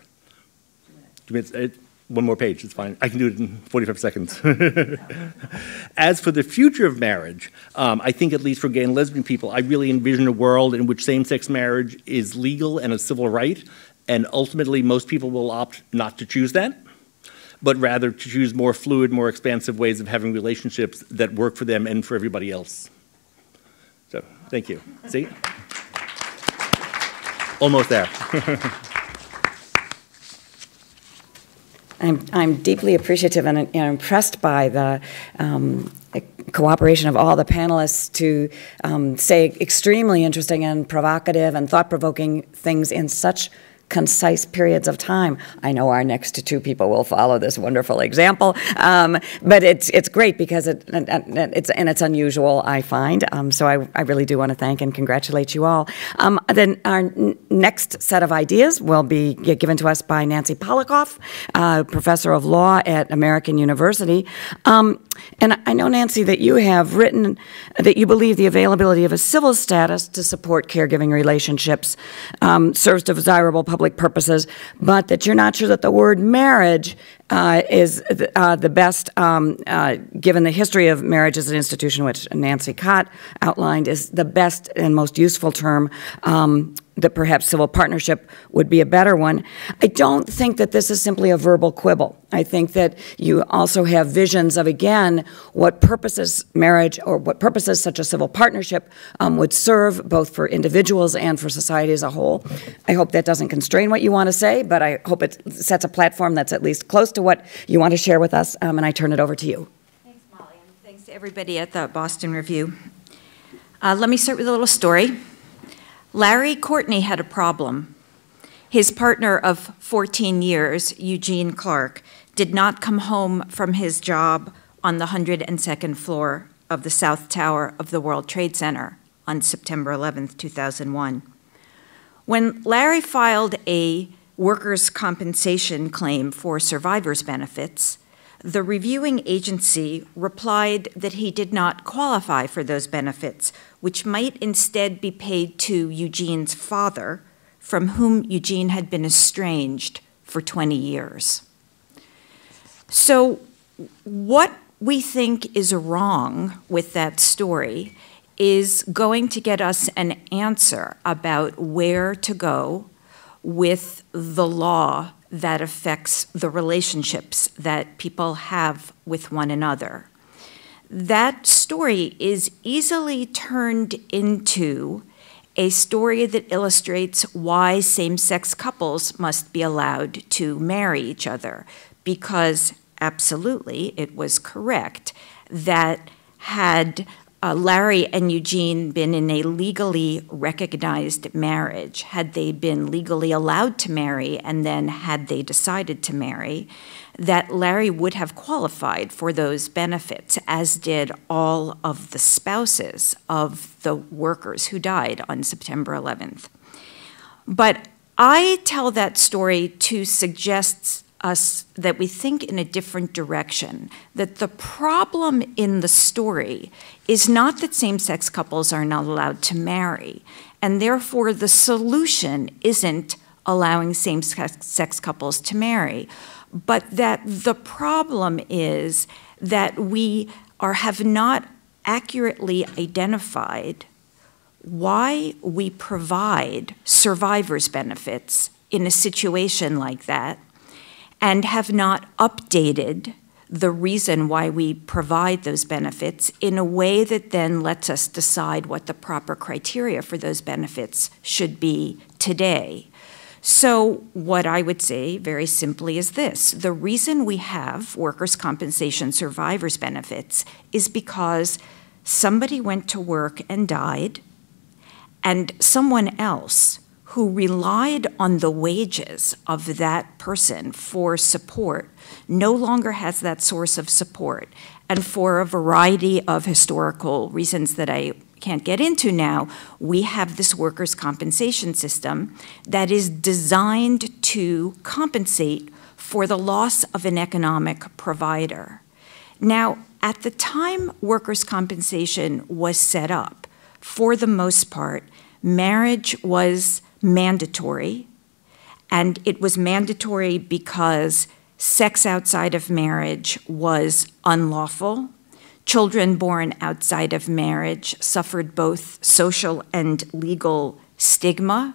2 minutes, one more page, it's fine. I can do it in 45 seconds. As for the future of marriage, I think at least for gay and lesbian people, I really envision a world in which same-sex marriage is legal and a civil right. And ultimately, most people will opt not to choose that, but rather to choose more fluid, more expansive ways of having relationships that work for them and for everybody else. So, thank you. See? Almost there. I'm deeply appreciative and impressed by the cooperation of all the panelists to say extremely interesting and provocative and thought-provoking things in such concise periods of time. I know our next two people will follow this wonderful example, but it's great because it's unusual, I find. So I really do want to thank and congratulate you all. Then our next set of ideas will be given to us by Nancy Polikoff, professor of law at American University. And I know, Nancy, that you have written that you believe the availability of a civil status to support caregiving relationships serves desirable public purposes, but that you're not sure that the word marriage is the best, given the history of marriage as an institution, which Nancy Cott outlined, is the best and most useful term, that perhaps civil partnership would be a better one. I don't think that this is simply a verbal quibble. I think that you also have visions of, again, what purposes marriage or what purposes such a civil partnership would serve both for individuals and for society as a whole. I hope that doesn't constrain what you want to say, but I hope it sets a platform that's at least close to what you want to share with us, and I turn it over to you. Thanks, Molly, and thanks to everybody at the Boston Review. Let me start with a little story. Larry Courtney had a problem. His partner of 14 years, Eugene Clark, did not come home from his job on the 102nd floor of the South Tower of the World Trade Center on September 11th, 2001. When Larry filed a workers' compensation claim for survivors' benefits, the reviewing agency replied that he did not qualify for those benefits, which might instead be paid to Eugene's father, from whom Eugene had been estranged for 20 years. So what we think is wrong with that story is going to get us an answer about where to go with the law that affects the relationships that people have with one another. That story is easily turned into a story that illustrates why same-sex couples must be allowed to marry each other, because absolutely it was correct that had Larry and Eugene been in a legally recognized marriage, had they been legally allowed to marry, and then had they decided to marry, that Larry would have qualified for those benefits, as did all of the spouses of the workers who died on September 11th. But I tell that story to suggest us that we think in a different direction, that the problem in the story is not that same-sex couples are not allowed to marry, and therefore the solution isn't allowing same-sex couples to marry, but that the problem is that we have not accurately identified why we provide survivors' benefits in a situation like that, and have not updated the reason why we provide those benefits in a way that then lets us decide what the proper criteria for those benefits should be today. So what I would say very simply is this: the reason we have workers' compensation survivors benefits is because somebody went to work and died, and someone else who relied on the wages of that person for support no longer has that source of support. And for a variety of historical reasons that I can't get into now, we have this workers' compensation system that is designed to compensate for the loss of an economic provider. Now, at the time workers' compensation was set up, for the most part, marriage was mandatory, and it was mandatory because sex outside of marriage was unlawful. Children born outside of marriage suffered both social and legal stigma.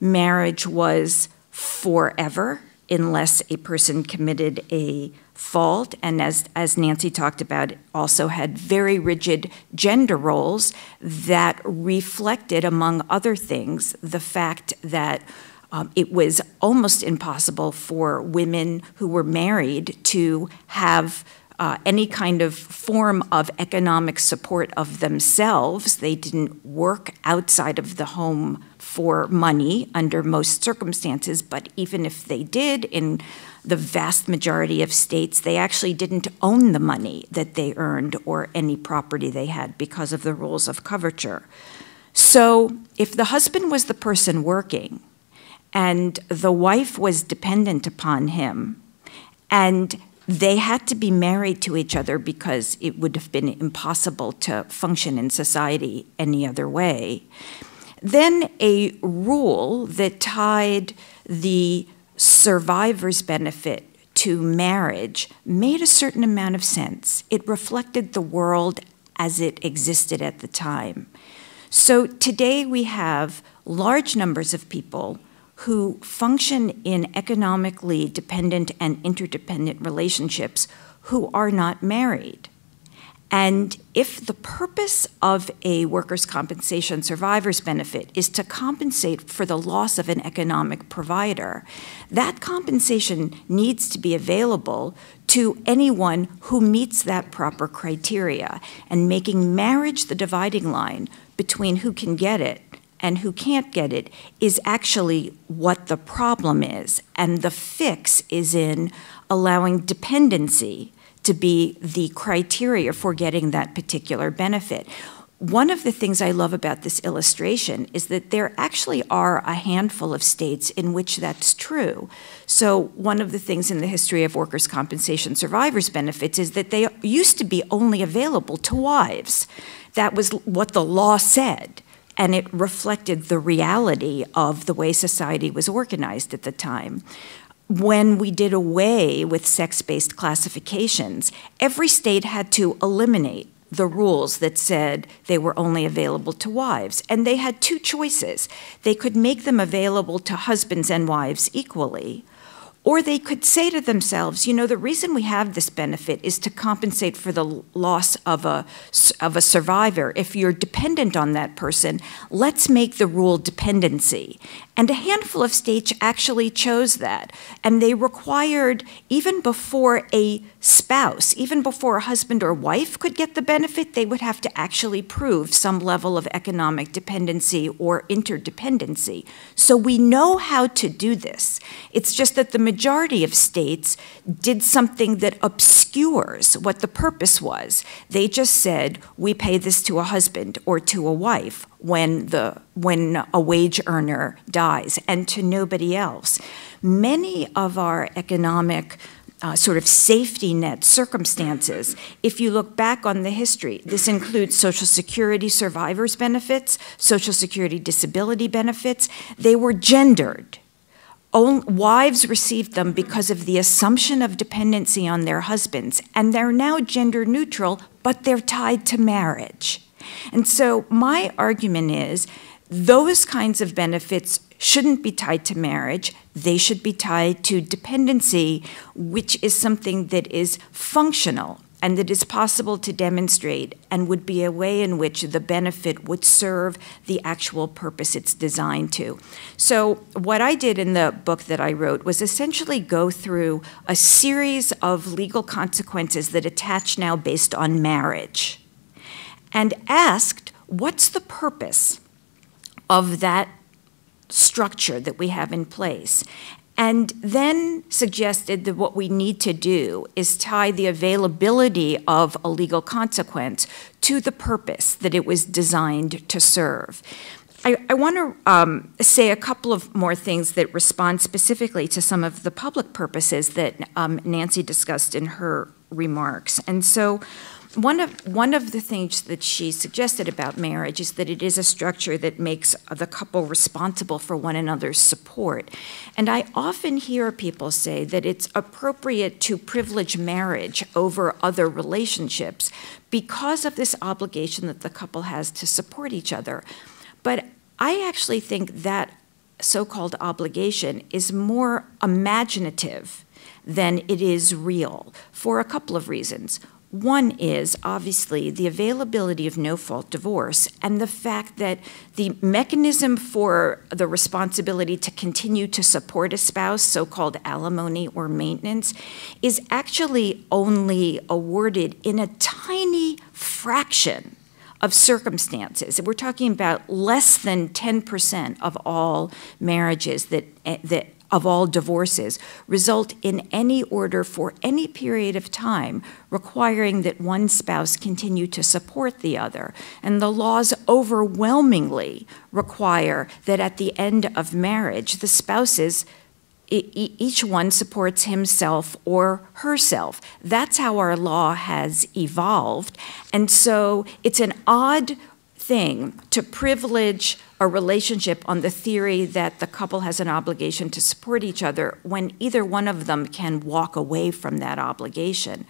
Marriage was forever unless a person committed a fault, and as Nancy talked about, also had very rigid gender roles that reflected, among other things, the fact that it was almost impossible for women who were married to have any kind of form of economic support of themselves. They didn't work outside of the home for money under most circumstances, but even if they did, in the vast majority of states, they actually didn't own the money that they earned or any property they had because of the rules of coverture. So if the husband was the person working and the wife was dependent upon him, and they had to be married to each other because it would have been impossible to function in society any other way, then a rule that tied the survivor's benefit to marriage made a certain amount of sense. It reflected the world as it existed at the time. So today we have large numbers of people who function in economically dependent and interdependent relationships who are not married. And if the purpose of a workers' compensation survivor's benefit is to compensate for the loss of an economic provider, that compensation needs to be available to anyone who meets that proper criteria. And making marriage the dividing line between who can get it and who can't get it is actually what the problem is. And the fix is in allowing dependency to be the criteria for getting that particular benefit. One of the things I love about this illustration is that there actually are a handful of states in which that's true. So one of the things in the history of workers' compensation survivors benefits is that they used to be only available to wives. That was what the law said, and it reflected the reality of the way society was organized at the time. when we did away with sex-based classifications, every state had to eliminate the rules that said they were only available to wives. And they had two choices. They could make them available to husbands and wives equally, or they could say to themselves, you know, the reason we have this benefit is to compensate for the loss of a survivor. If you're dependent on that person, let's make the rule dependency. And a handful of states actually chose that. And they required, even before a spouse, even before a husband or wife could get the benefit, they would have to actually prove some level of economic dependency or interdependency. So we know how to do this. It's just that the majority of states did something that obscures what the purpose was. They just said, we pay this to a husband or to a wife when a wage earner dies, and to nobody else. Many of our economic sort of safety net circumstances, if you look back on the history, this includes Social Security survivors benefits, Social Security disability benefits. They were gendered. Wives received them because of the assumption of dependency on their husbands, and they're now gender neutral, but they're tied to marriage. And so my argument is those kinds of benefits shouldn't be tied to marriage. They should be tied to dependency, which is something that is functional and that is possible to demonstrate and would be a way in which the benefit would serve the actual purpose it's designed to. So what I did in the book that I wrote was essentially go through a series of legal consequences that attach now based on marriage, and asked, what's the purpose of that structure that we have in place? And then suggested that what we need to do is tie the availability of a legal consequence to the purpose that it was designed to serve. I want to say a couple of more things that respond specifically to some of the public purposes that Nancy discussed in her remarks. And so one of the things that she suggested about marriage is that it is a structure that makes the couple responsible for one another's support. And I often hear people say that it's appropriate to privilege marriage over other relationships because of this obligation that the couple has to support each other. But I actually think that so-called obligation is more imaginative than it is real for a couple of reasons. One is, obviously, the availability of no-fault divorce and the fact that the mechanism for the responsibility to continue to support a spouse, so-called alimony or maintenance, is actually only awarded in a tiny fraction of circumstances. We're talking about less than 10% of all marriages of all divorces result in any order for any period of time requiring that one spouse continue to support the other. And the laws overwhelmingly require that at the end of marriage, the spouses, each one supports himself or herself. That's how our law has evolved. And so it's an odd thing to privilege a relationship on the theory that the couple has an obligation to support each other when either one of them can walk away from that obligation.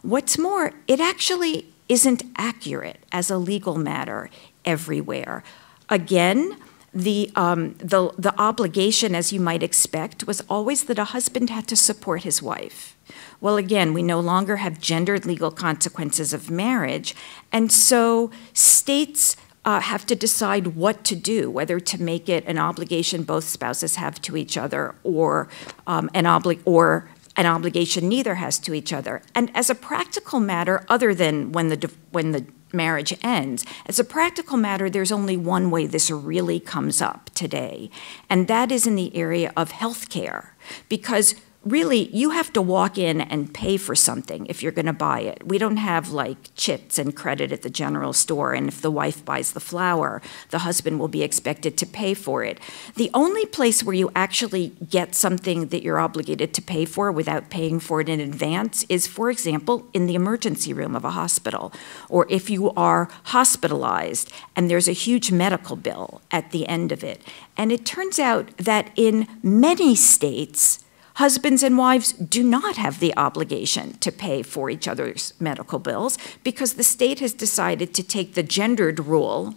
What's more, it actually isn't accurate as a legal matter everywhere. Again, the obligation, as you might expect, was always that a husband had to support his wife. Well, again, we no longer have gendered legal consequences of marriage, and so states have to decide what to do, whether to make it an obligation both spouses have to each other or an obligation neither has to each other. And as a practical matter, other than when the marriage ends, as a practical matter, there's only one way this really comes up today, and that is in the area of health care, because really, you have to walk in and pay for something if you're going to buy it. We don't have like chits and credit at the general store, and if the wife buys the flour, the husband will be expected to pay for it. The only place where you actually get something that you're obligated to pay for without paying for it in advance is, for example, in the emergency room of a hospital, or if you are hospitalized and there's a huge medical bill at the end of it. And it turns out that in many states, Husbands and wives do not have the obligation to pay for each other's medical bills because the state has decided to take the gendered rule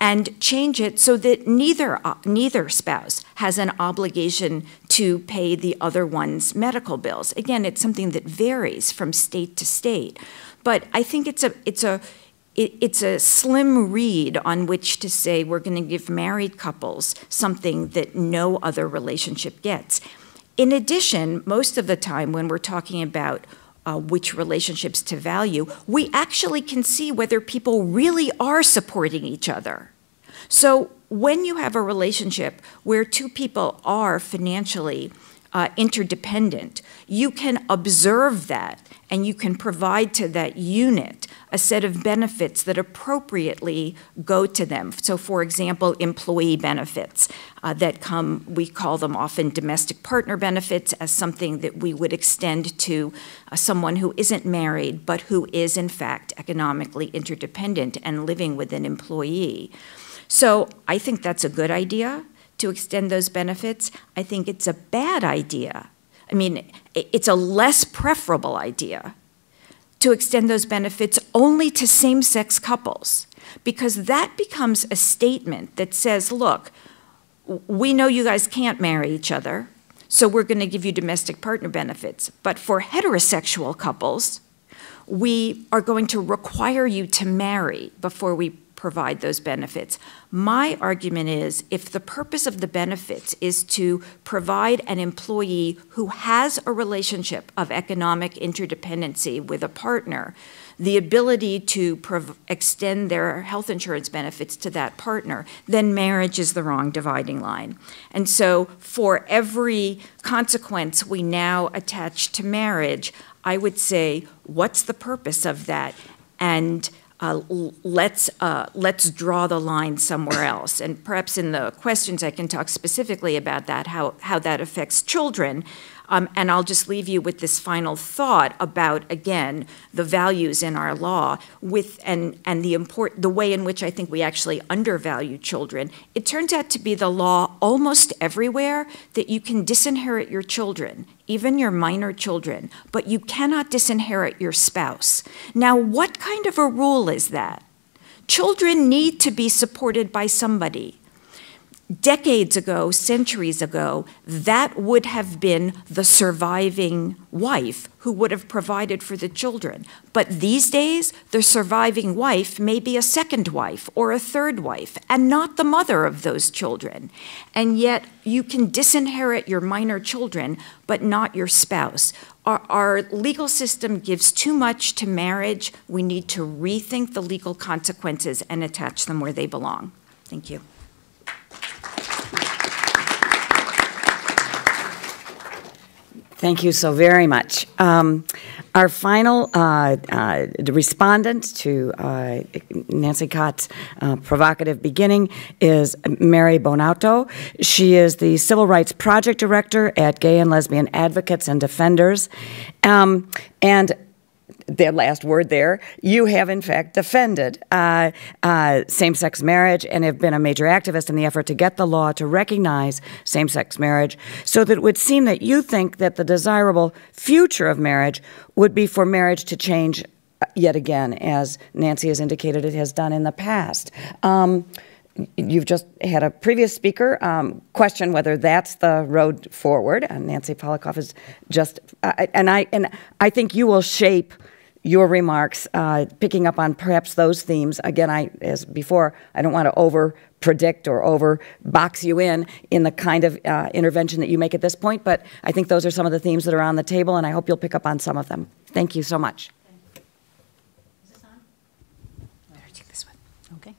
and change it so that neither spouse has an obligation to pay the other one's medical bills. Again, it's something that varies from state to state, but I think it's a slim reed on which to say we're going to give married couples something that no other relationship gets. In addition, most of the time when we're talking about which relationships to value, we actually can see whether people really are supporting each other. So when you have a relationship where two people are financially interdependent, you can observe that and you can provide to that unit a set of benefits that appropriately go to them. So for example, employee benefits that come, we call them often domestic partner benefits, as something that we would extend to someone who isn't married but who is in fact economically interdependent and living with an employee. So I think that's a good idea to extend those benefits. I think it's a bad idea. I mean, it's a less preferable idea to extend those benefits only to same-sex couples, because that becomes a statement that says, look, we know you guys can't marry each other, so we're going to give you domestic partner benefits. But for heterosexual couples, we are going to require you to marry before we provide those benefits. My argument is, if the purpose of the benefits is to provide an employee who has a relationship of economic interdependency with a partner the ability to extend their health insurance benefits to that partner, then marriage is the wrong dividing line. And so for every consequence we now attach to marriage, I would say, what's the purpose of that? And let's draw the line somewhere else. And perhaps in the questions I can talk specifically about that, how that affects children. And I'll just leave you with this final thought about, again, the values in our law and the way in which I think we actually undervalue children. It turns out to be the law almost everywhere that you can disinherit your children, even your minor children, but you cannot disinherit your spouse. Now, what kind of a rule is that? Children need to be supported by somebody. Decades ago, centuries ago, that would have been the surviving wife who would have provided for the children. But these days, the surviving wife may be a second wife or a third wife and not the mother of those children. And yet, you can disinherit your minor children, but not your spouse. Our legal system gives too much to marriage. We need to rethink the legal consequences and attach them where they belong. Thank you. Thank you so very much. Our final respondent to Nancy Cott's provocative beginning is Mary Bonauto. She is the Civil Rights Project Director at Gay and Lesbian Advocates and Defenders. And their last word there, you have in fact defended same-sex marriage and have been a major activist in the effort to get the law to recognize same-sex marriage, so that it would seem that you think that the desirable future of marriage would be for marriage to change yet again, as Nancy has indicated it has done in the past. You've just had a previous speaker question whether that's the road forward, and Nancy Polikoff is just, and I think you will shape your remarks, picking up on perhaps those themes. Again, as before, I don't want to over-predict or over-box you in the kind of intervention that you make at this point, but I think those are some of the themes that are on the table, and I hope you'll pick up on some of them. Thank you so much. Is this on? Better take this one. Okay.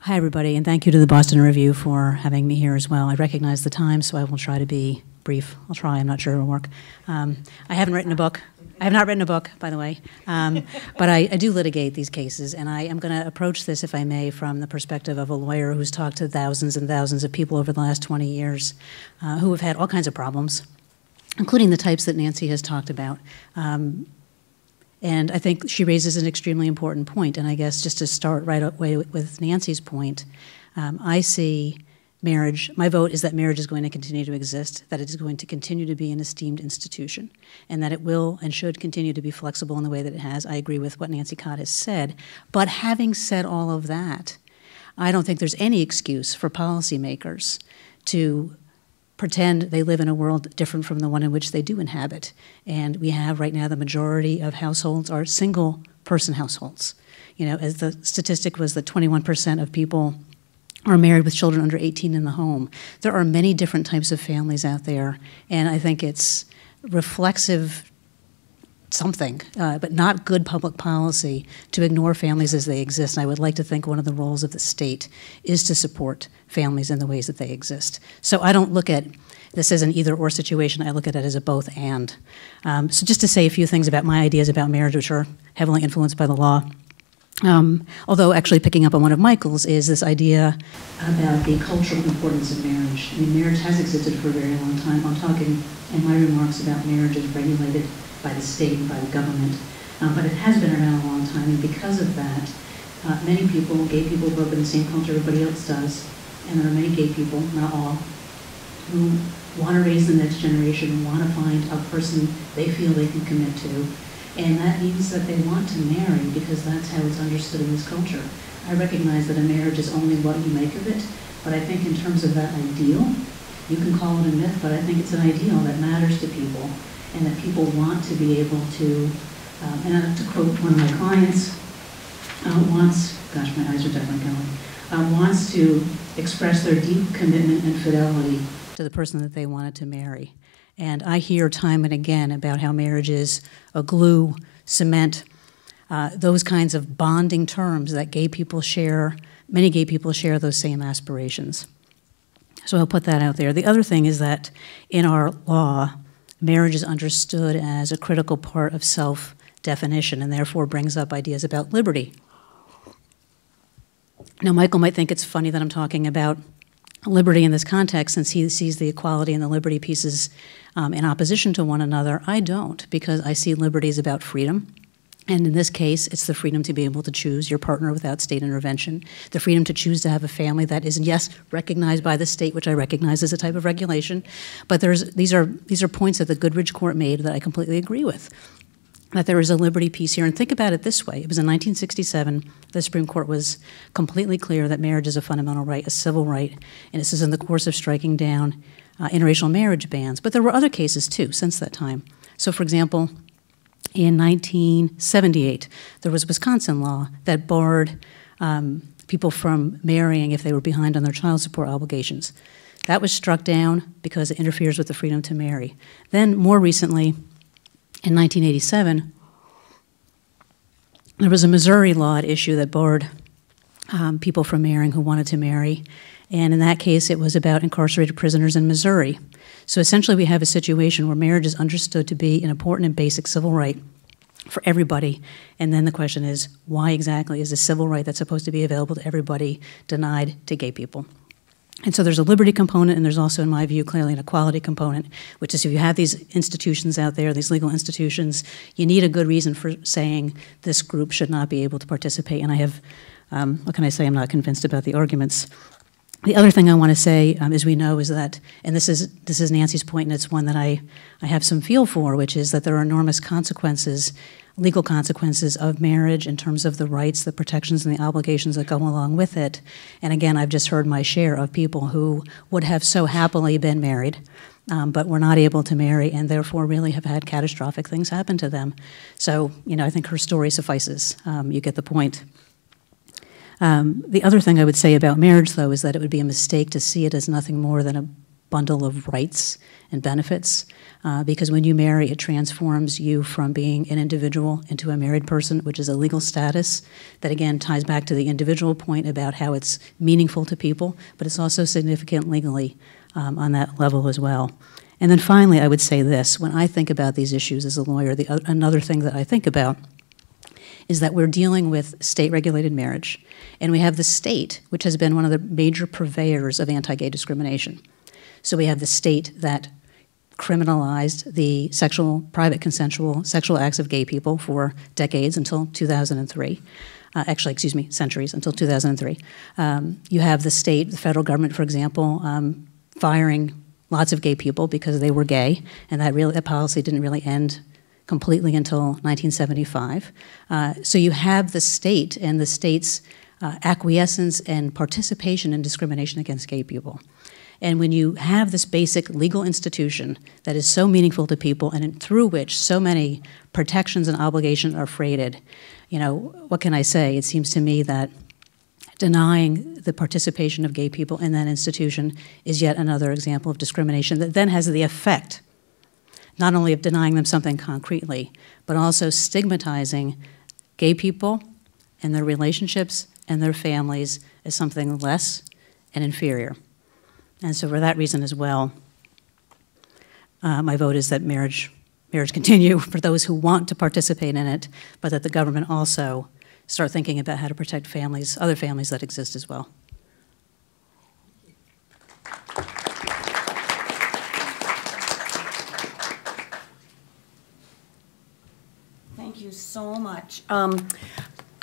Hi, everybody, and thank you to the Boston Review for having me here as well. I recognize the time, so I will try to be brief. I'll try. I'm not sure it'll work. I haven't written a book. I have not written a book, by the way, but I do litigate these cases, and I am going to approach this, if I may, from the perspective of a lawyer who's talked to thousands and thousands of people over the last 20 years who have had all kinds of problems, including the types that Nancy has talked about. And I think she raises an extremely important point, and I guess just to start right away with Nancy's point, I see marriage, my vote is that marriage is going to continue to exist, that it is going to continue to be an esteemed institution, and that it will and should continue to be flexible in the way that it has. I agree with what Nancy Cott has said. But having said all of that, I don't think there's any excuse for policymakers to pretend they live in a world different from the one in which they do inhabit. And we have right now the majority of households are single-person households. You know, as the statistic was that 21% of people are married with children under 18 in the home. There are many different types of families out there, and I think it's reflexive something, but not good public policy to ignore families as they exist. And I would like to think one of the roles of the state is to support families in the ways that they exist. So I don't look at this as an either-or situation. I look at it as a both and. So just to say a few things about my ideas about marriage, which are heavily influenced by the law. Although actually picking up on one of Michael's is this idea about the cultural importance of marriage. I mean, marriage has existed for a very long time. I'm talking in my remarks about marriage as regulated by the state and by the government, but it has been around a long time, and because of that, many people, gay people, grow up in the same culture everybody else does, and there are many gay people, not all, who want to raise the next generation and want to find a person they feel they can commit to. And that means that they want to marry because that's how it's understood in this culture. I recognize that a marriage is only what you make of it, but I think in terms of that ideal, you can call it a myth, but I think it's an ideal that matters to people and that people want to be able to, and to quote one of my clients, gosh, my eyes are definitely going, wants to express their deep commitment and fidelity to the person that they wanted to marry. And I hear time and again about how marriage is a glue, cement, those kinds of bonding terms that gay people share. Many gay people share those same aspirations. So I'll put that out there. The other thing is that in our law, marriage is understood as a critical part of self-definition and therefore brings up ideas about liberty. Now, Michael might think it's funny that I'm talking about liberty in this context since he sees the equality and the liberty pieces in opposition to one another. I don't, because I see liberty as about freedom. And in this case, it's the freedom to be able to choose your partner without state intervention, the freedom to choose to have a family that is, yes, recognized by the state, which I recognize as a type of regulation. But these are points that the Goodridge Court made that I completely agree with, that there is a liberty piece here. And think about it this way. It was in 1967, the Supreme Court was completely clear that marriage is a fundamental right, a civil right, and this is in the course of striking down interracial marriage bans. But there were other cases, too, since that time. So, for example, in 1978, there was a Wisconsin law that barred people from marrying if they were behind on their child support obligations. That was struck down because it interferes with the freedom to marry. Then, more recently, in 1987, there was a Missouri law at issue that barred people from marrying who wanted to marry. And in that case, it was about incarcerated prisoners in Missouri. So essentially, we have a situation where marriage is understood to be an important and basic civil right for everybody. And then the question is, why exactly is a civil right that's supposed to be available to everybody denied to gay people? And so there's a liberty component, and there's also, in my view, clearly an equality component, which is if you have these institutions out there, these legal institutions, you need a good reason for saying this group should not be able to participate. And I have, what can I say, I'm not convinced about the arguments. The other thing I want to say, as we know, is that, and this is Nancy's point, and it's one that I have some feel for, which is that there are enormous consequences, legal consequences of marriage in terms of the rights, the protections, and the obligations that go along with it. And again, I've just heard my share of people who would have so happily been married, but were not able to marry, and therefore really have had catastrophic things happen to them. So, you know, I think her story suffices. You get the point. The other thing I would say about marriage, though, is that it would be a mistake to see it as nothing more than a bundle of rights and benefits, because when you marry, it transforms you from being an individual into a married person, which is a legal status that, again, ties back to the individual point about how it's meaningful to people, but it's also significant legally on that level as well. And then finally, I would say this. When I think about these issues as a lawyer, another thing that I think about is that we're dealing with state-regulated marriage, and we have the state, which has been one of the major purveyors of anti-gay discrimination. So we have the state that criminalized the private consensual sexual acts of gay people for decades until 2003. actually, excuse me, centuries, until 2003. You have the state, the federal government, for example, firing lots of gay people because they were gay, and that policy didn't really end completely until 1975. So you have the state and the state's acquiescence and participation in discrimination against gay people. And when you have this basic legal institution that is so meaningful to people and through which so many protections and obligations are freighted, you know, what can I say? It seems to me that denying the participation of gay people in that institution is yet another example of discrimination that then has the effect not only of denying them something concretely, but also stigmatizing gay people and their relationships and their families as something less and inferior. And so for that reason as well, my vote is that marriage continue for those who want to participate in it, but that the government also start thinking about how to protect families, other families that exist as well. Thank you so much.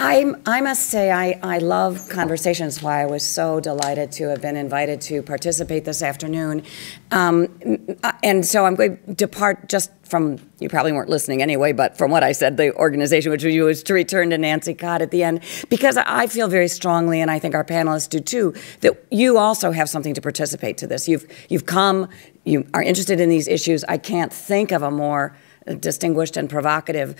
I must say I love conversations, why I was so delighted to have been invited to participate this afternoon. And so I'm going to depart just from, you probably weren't listening anyway, but from what I said, the organization, which was to return to Nancy Cott at the end, because I feel very strongly, and I think our panelists do too, that you also have something to participate to this. You've come, you are interested in these issues. I can't think of a more distinguished and provocative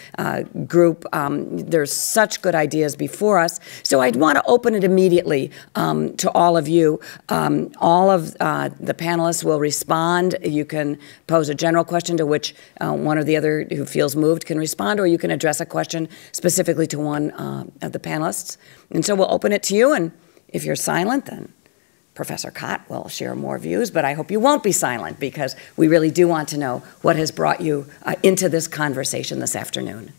group. There's such good ideas before us. So I'd want to open it immediately to all of you. All of the panelists will respond. You can pose a general question to which one or the other who feels moved can respond, or you can address a question specifically to one of the panelists. And so we'll open it to you, and if you're silent, then Professor Cott will share more views, but I hope you won't be silent, because we really do want to know what has brought you into this conversation this afternoon.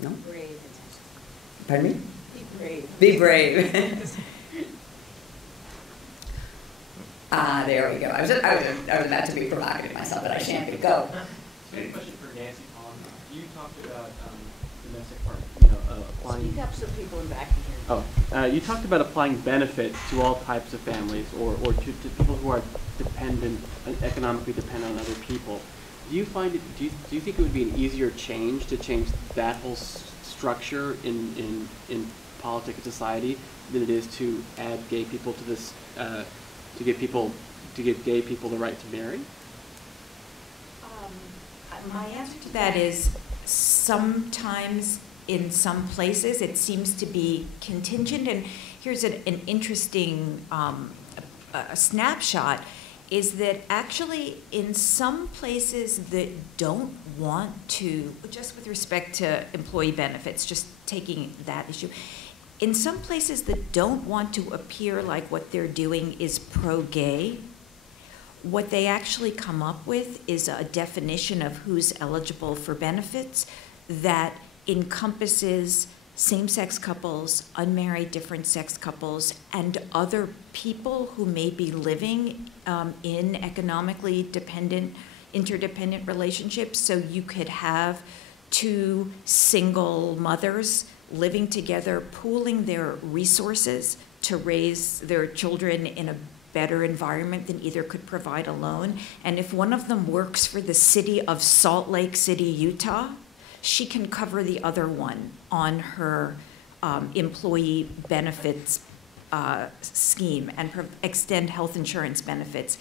No? Brave. Pardon me? Be brave. Be brave. There we go. I was about to be provocative myself, but I shan't be. Go. I have a question for Nancy Cott. You talked about domestic partners, applying. Speak up so people in back can hear. Oh, you talked about applying benefits to all types of families, or to people who are dependent, economically dependent on other people. Do you find it? Do you think it would be an easier change to change that whole structure in politics and society than it is to add gay people to this? To give gay people the right to marry? My answer to that is sometimes in some places it seems to be contingent. And here's an interesting a snapshot, is that actually in some places that don't want to, just with respect to employee benefits, just taking that issue, in some places that don't want to appear like what they're doing is pro-gay, what they actually come up with is a definition of who's eligible for benefits that encompasses same-sex couples, unmarried different-sex couples, and other people who may be living in economically dependent, interdependent relationships. So you could have two single mothers living together, pooling their resources to raise their children in a better environment than either could provide alone. And if one of them works for the city of Salt Lake City, Utah, she can cover the other one on her employee benefits scheme and extend health insurance benefits.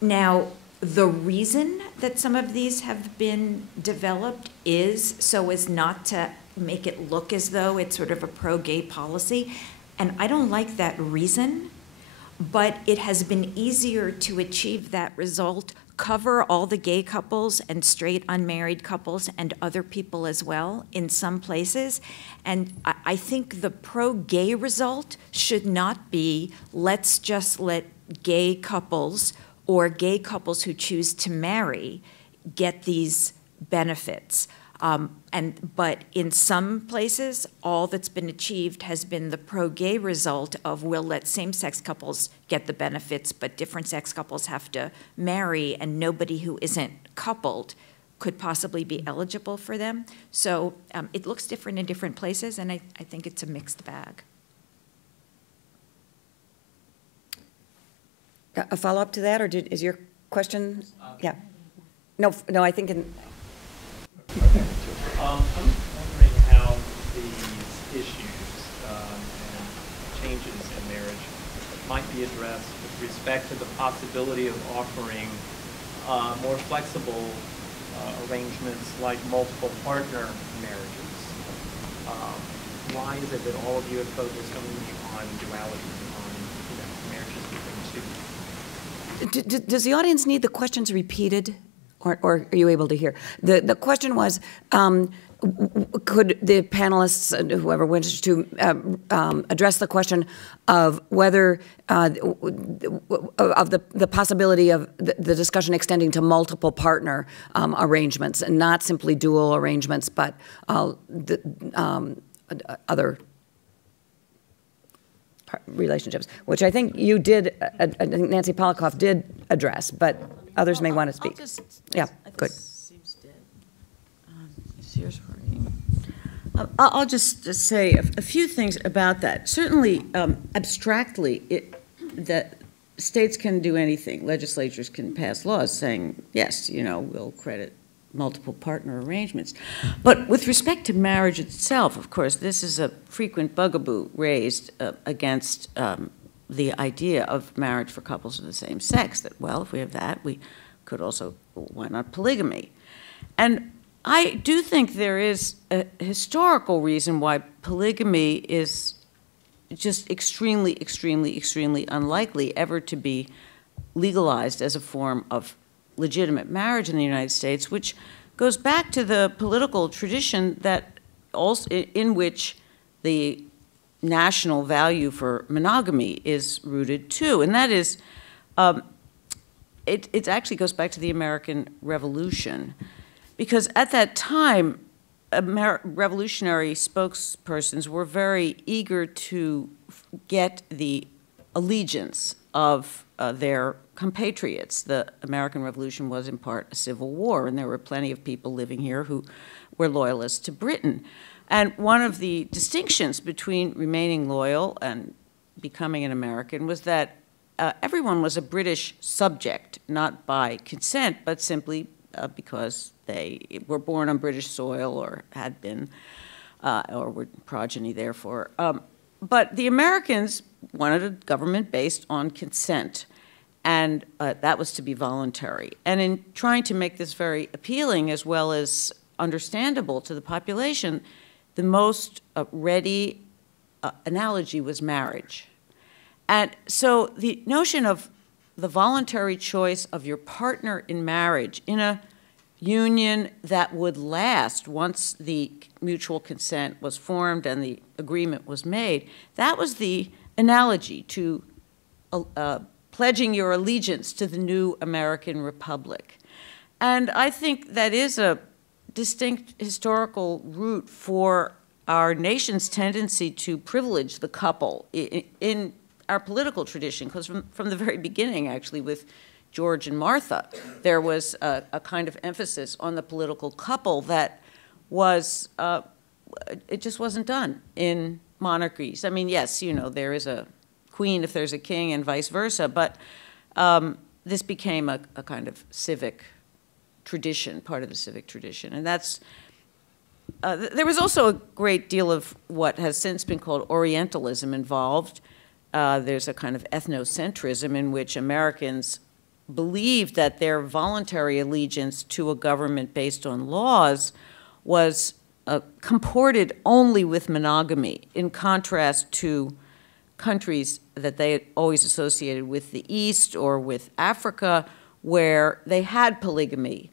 Now, the reason that some of these have been developed is so as not to make it look as though it's sort of a pro-gay policy. And I don't like that reason, but it has been easier to achieve that result, cover all the gay couples and straight unmarried couples and other people as well in some places. And I think the pro-gay result should not be, let's just let gay couples or gay couples who choose to marry get these benefits. But in some places, all that's been achieved has been the pro-gay result of we'll let same-sex couples get the benefits, but different sex couples have to marry, and nobody who isn't coupled could possibly be eligible for them. So it looks different in different places, and I think it's a mixed bag. A follow-up to that, or is your question? Yeah. No, I think in. I'm wondering how these issues and changes in marriage might be addressed with respect to the possibility of offering more flexible arrangements like multiple partner marriages. Why is it that all of you have focused only on duality, on marriages between two? Does the audience need the questions repeated, or are you able to hear? The question was, could the panelists, whoever wishes to, address the question of whether, of the possibility of the discussion extending to multiple partner arrangements, and not simply dual arrangements, but other relationships, which I think you did, I think Nancy Polikoff did address, but others may want to speak. Yeah, good. I'll just say a few things about that. Certainly, abstractly, that states can do anything. Legislatures can pass laws saying, yes, we'll credit multiple partner arrangements. But with respect to marriage itself, of course, this is a frequent bugaboo raised against the idea of marriage for couples of the same sex, that, well, if we have that, we could also, why not polygamy? And I do think there is a historical reason why polygamy is just extremely, extremely, extremely unlikely ever to be legalized as a form of legitimate marriage in the United States, which goes back to the political tradition that also in which the national value for monogamy is rooted too, and that is, it actually goes back to the American Revolution, because at that time, revolutionary spokespersons were very eager to get the allegiance of their compatriots. The American Revolution was in part a civil war, and there were plenty of people living here who were loyalists to Britain. And one of the distinctions between remaining loyal and becoming an American was that everyone was a British subject, not by consent, but simply because they were born on British soil or had been, or were progeny therefore. But the Americans wanted a government based on consent, and that was to be voluntary. And in trying to make this very appealing as well as understandable to the population, the most ready analogy was marriage. And so the notion of the voluntary choice of your partner in marriage in a union that would last once the mutual consent was formed and the agreement was made, that was the analogy to pledging your allegiance to the new American Republic. And I think that is a distinct historical root for our nation's tendency to privilege the couple in our political tradition, because from the very beginning, actually, with George and Martha, there was a kind of emphasis on the political couple that was, it just wasn't done in monarchies. I mean, yes, there is a queen if there's a king and vice versa, but this became a kind of civic tradition, part of the civic tradition. And that's, there was also a great deal of what has since been called Orientalism involved. There's a kind of ethnocentrism in which Americans believed that their voluntary allegiance to a government based on laws was comported only with monogamy, in contrast to countries that they had always associated with the East or with Africa, where they had polygamy.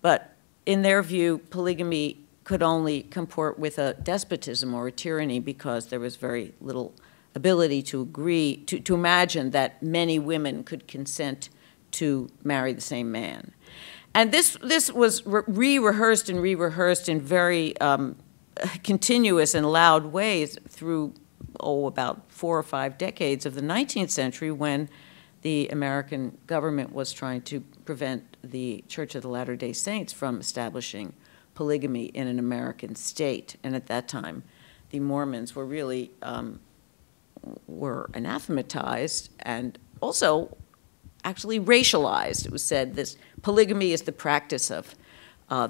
But in their view, polygamy could only comport with a despotism or a tyranny because there was very little ability to agree, to imagine that many women could consent to marry the same man. And this was re-rehearsed and re-rehearsed in very continuous and loud ways through about 4 or 5 decades of the 19th century, when the American government was trying to prevent the Church of the Latter-day Saints from establishing polygamy in an American state. And at that time, the Mormons were really were anathematized and also actually racialized. It was said this polygamy is the practice of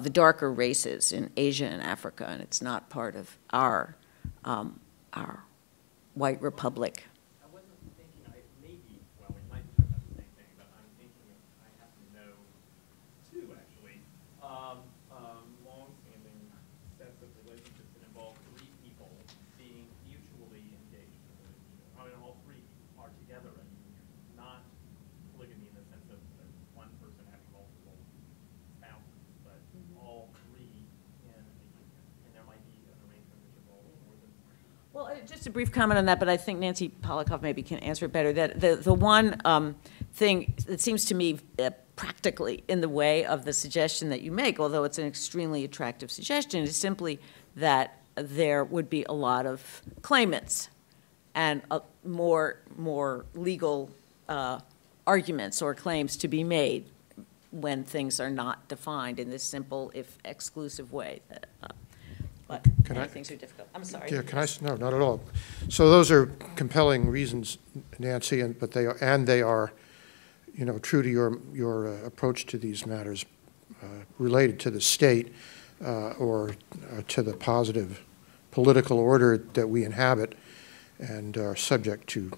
the darker races in Asia and Africa, and it's not part of our white republic. I wasn't thinking, maybe, well, we might be talking about the same thing, but I'm thinking I happen to know two, actually, long-standing sets of relationships that involve 3 people being mutually engaged in a relationship. I mean, all 3 are together and not polygamy in the sense of one person having multiple spouses, but all 3 and there might be an arrangement which involves more than 3. Well, just a brief comment on that, but I think Nancy Polikoff maybe can answer it better. That the one thing that seems to me practically in the way of the suggestion that you make, although it's an extremely attractive suggestion, is simply that there would be a lot of claimants and more legal arguments or claims to be made when things are not defined in this simple, if exclusive way. But things are difficult. I'm sorry. Yeah, no, not at all. So those are compelling reasons, Nancy, but they are, you know, true to your approach to these matters related to the state or to the positive political order that we inhabit and are subject to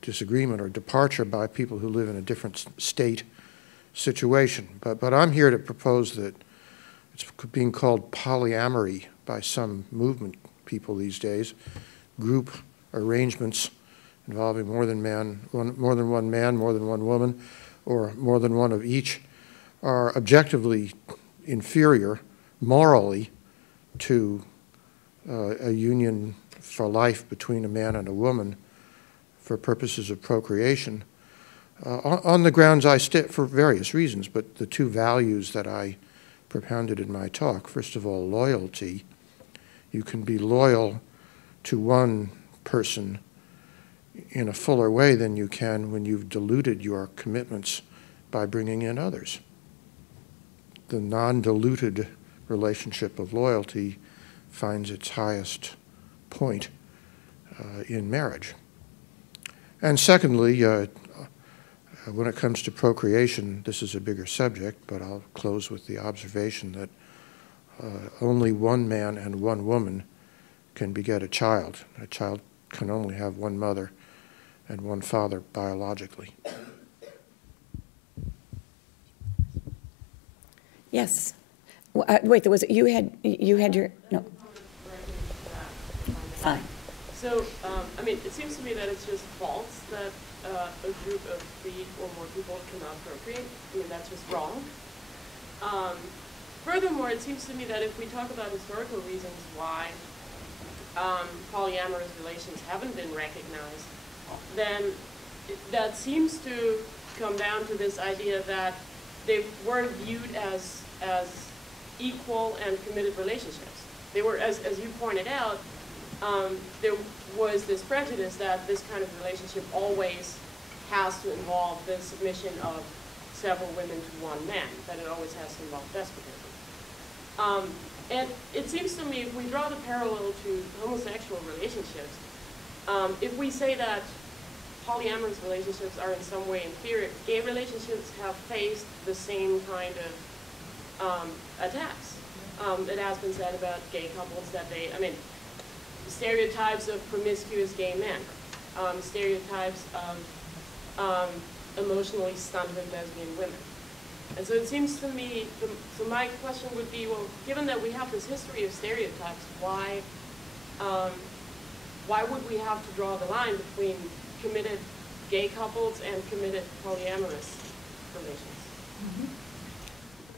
disagreement or departure by people who live in a different state situation. But I'm here to propose that it's being called polyamory by some movement people these days, group arrangements involving more than one man, more than one woman, or more than one of each, are objectively inferior morally to a union for life between a man and a woman for purposes of procreation, on the grounds for various reasons, but the 2 values that I propounded in my talk. First of all, loyalty. You can be loyal to one person in a fuller way than you can when you've diluted your commitments by bringing in others. The non-diluted relationship of loyalty finds its highest point in marriage. And secondly, when it comes to procreation, this is a bigger subject, but I'll close with the observation that only one man and one woman can beget a child. A child can only have one mother and one father biologically. Yes. Wait, you had your, no. Fine. So, I mean, it seems to me that it's just false that a group of 3 or more people cannot procreate. I mean, that's just wrong. Furthermore, it seems to me that if we talk about historical reasons why polyamorous relations haven't been recognized, then that seems to come down to this idea that they weren't viewed as equal and committed relationships. They were, as you pointed out, there was this prejudice that this kind of relationship always has to involve the submission of several women to one man, that it always has to involve despotism. And it seems to me, if we draw the parallel to homosexual relationships, if we say that polyamorous relationships are in some way inferior, gay relationships have faced the same kind of attacks. It has been said about gay couples that stereotypes of promiscuous gay men, stereotypes of emotionally stunted lesbian women. And so it seems to me, so my question would be, well, given that we have this history of stereotypes, why would we have to draw the line between committed gay couples and committed polyamorous relations? Mm-hmm.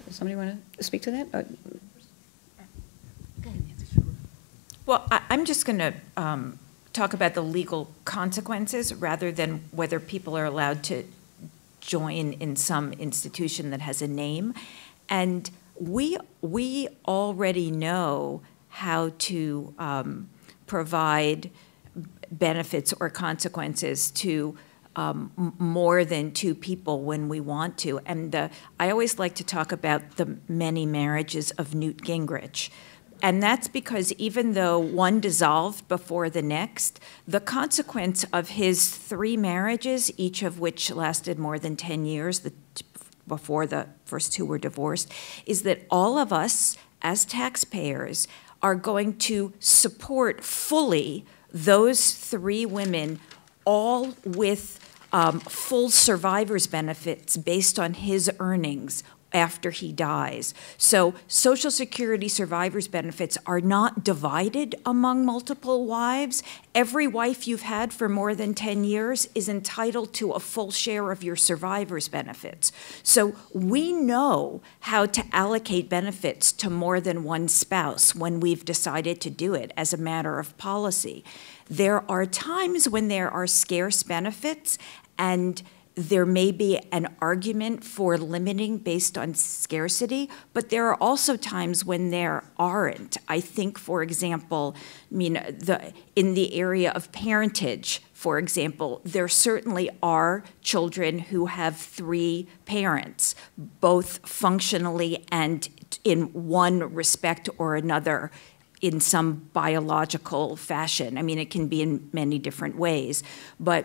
Does somebody want to speak to that? Well, I'm just going to talk about the legal consequences rather than whether people are allowed to join in some institution that has a name. And we already know how to provide benefits or consequences to more than two people when we want to. And I always like to talk about the many marriages of Newt Gingrich. And that's because even though one dissolved before the next, the consequence of his 3 marriages, each of which lasted more than 10 years before the first 2 were divorced, is that all of us as taxpayers are going to support fully those 3 women, all with full survivor's benefits based on his earnings after he dies. So Social Security survivor's benefits are not divided among multiple wives. Every wife you've had for more than 10 years is entitled to a full share of your survivor's benefits. So we know how to allocate benefits to more than one spouse when we've decided to do it as a matter of policy. There are times when there are scarce benefits, and there may be an argument for limiting based on scarcity, but there are also times when there aren't. I think, for example, in the area of parentage, for example, there certainly are children who have 3 parents, both functionally and in one respect or another in some biological fashion. I mean, it can be in many different ways, but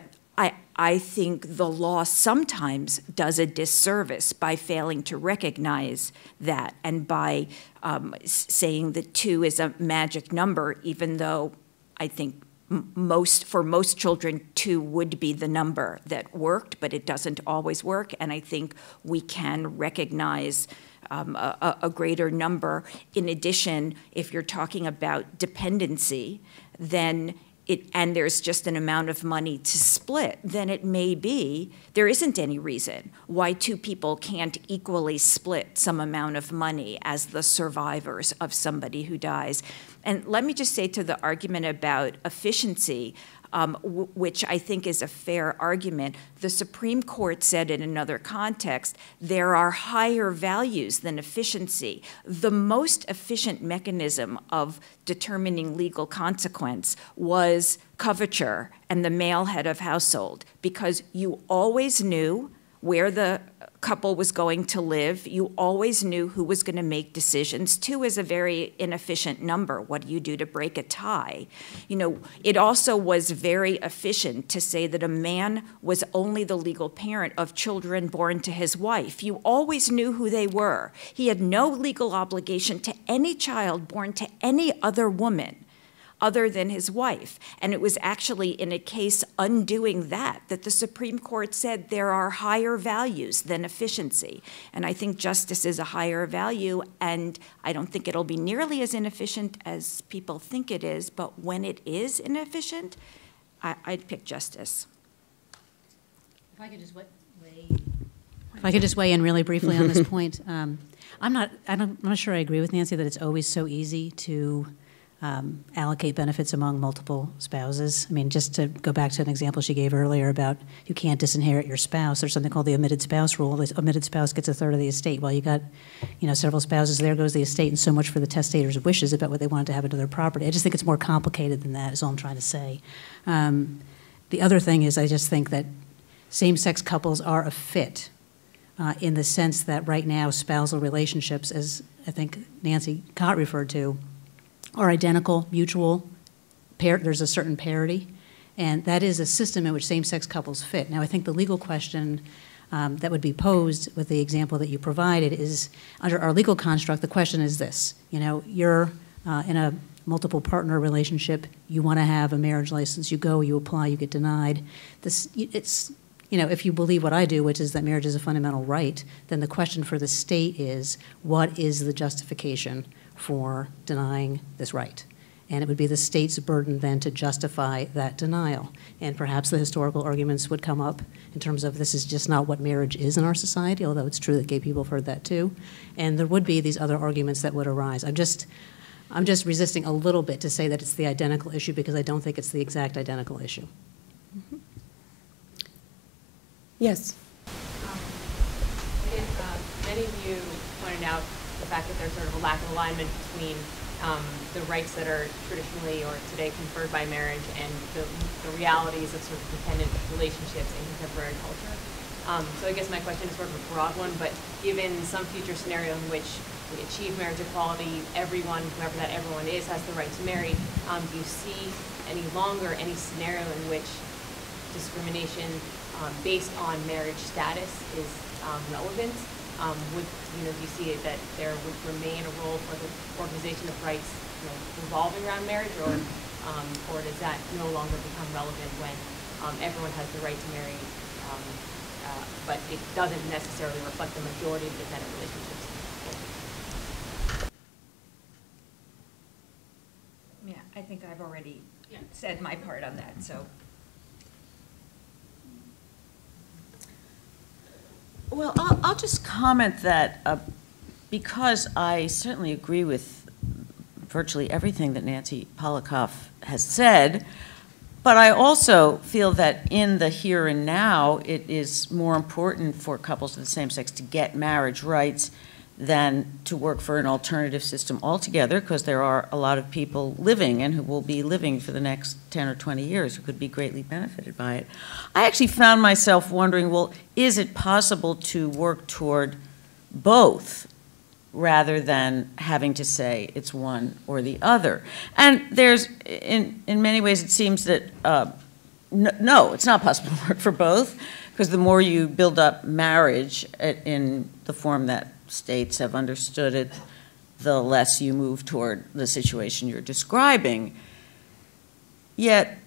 I think the law sometimes does a disservice by failing to recognize that and by saying that 2 is a magic number, even though I think for most children 2 would be the number that worked, but it doesn't always work, and I think we can recognize a greater number. In addition, if you're talking about dependency, then and there's just an amount of money to split, then it may be there isn't any reason why 2 people can't equally split some amount of money as the survivors of somebody who dies. And let me just say to the argument about efficiency, which I think is a fair argument, the Supreme Court said in another context, there are higher values than efficiency. The most efficient mechanism of determining legal consequence was coverture and the male head of household, because you always knew where the couple was going to live. You always knew who was going to make decisions. 2 is a very inefficient number. What do you do to break a tie? It also was very efficient to say that a man was only the legal parent of children born to his wife. You always knew who they were. He had no legal obligation to any child born to any other woman other than his wife. And it was actually in a case undoing that the Supreme Court said there are higher values than efficiency. And I think justice is a higher value, and I don't think it'll be nearly as inefficient as people think it is, but when it is inefficient, I'd pick justice. If I could just weigh in really briefly on this point. I'm not sure I agree with Nancy that it's always so easy to allocate benefits among multiple spouses. I mean, just to go back to an example she gave earlier about you can't disinherit your spouse. There's something called the omitted spouse rule. The omitted spouse gets 1/3 of the estate. Well, you got, several spouses, there goes the estate, and so much for the testator's wishes about what they wanted to have into their property. I just think it's more complicated than that, is all I'm trying to say. The other thing is I just think that same-sex couples are a fit in the sense that right now spousal relationships, as I think Nancy Cott referred to, are identical, mutual, there's a certain parity, and that is a system in which same-sex couples fit. Now, I think the legal question that would be posed with the example that you provided is, under our legal construct, the question is this. You're in a multiple partner relationship, you want to have a marriage license, you go, you apply, you get denied. If you believe what I do, which is that marriage is a fundamental right, then the question for the state is, what is the justification for denying this right? And it would be the state's burden then to justify that denial. And perhaps the historical arguments would come up in terms of this is just not what marriage is in our society, although it's true that gay people have heard that too. And there would be these other arguments that would arise. I'm just resisting a little bit to say that it's the identical issue, because I don't think it's the exact identical issue. Mm-hmm. Yes. Many of you pointed out the fact that there's sort of a lack of alignment between the rights that are traditionally or today conferred by marriage and the realities of sort of dependent relationships in contemporary culture. So I guess my question is sort of a broad one, but given some future scenario in which we achieve marriage equality, everyone, whoever that everyone is, has the right to marry, do you see any longer any scenario in which discrimination based on marriage status is relevant? Do you see it that there would remain a role for the organization of rights revolving around marriage, or does that no longer become relevant when everyone has the right to marry, but it doesn't necessarily reflect the majority of dependent relationships? Yeah, I think I've already said my part on that, so. Well, I'll just comment that because I certainly agree with virtually everything that Nancy Polikoff has said, but I also feel that in the here and now, it is more important for couples of the same sex to get marriage rights than to work for an alternative system altogether, because there are a lot of people living and who will be living for the next 10 or 20 years who could be greatly benefited by it. I actually found myself wondering, well, is it possible to work toward both rather than having to say it's one or the other? And there's, in many ways, it seems that, no, it's not possible to work for both, because the more you build up marriage in the form that states have understood it, the less you move toward the situation you're describing. Yet,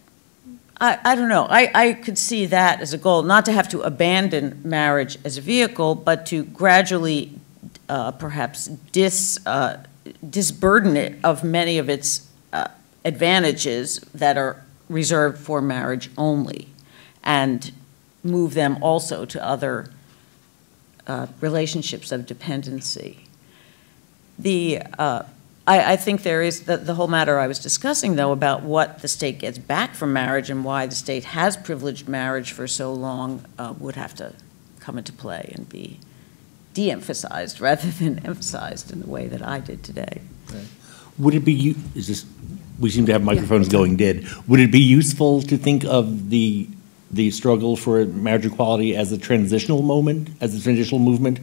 I don't know, I could see that as a goal, not to have to abandon marriage as a vehicle, but to gradually perhaps disburden it of many of its advantages that are reserved for marriage only, and move them also to other relationships of dependency. I think there is the whole matter I was discussing, though, about what the state gets back from marriage and why the state has privileged marriage for so long would have to come into play and be de-emphasized rather than emphasized in the way that I did today. Right. Would it be, we seem to have microphones going dead. Would it be useful to think of the struggle for marriage equality as a transitional moment, as a transitional movement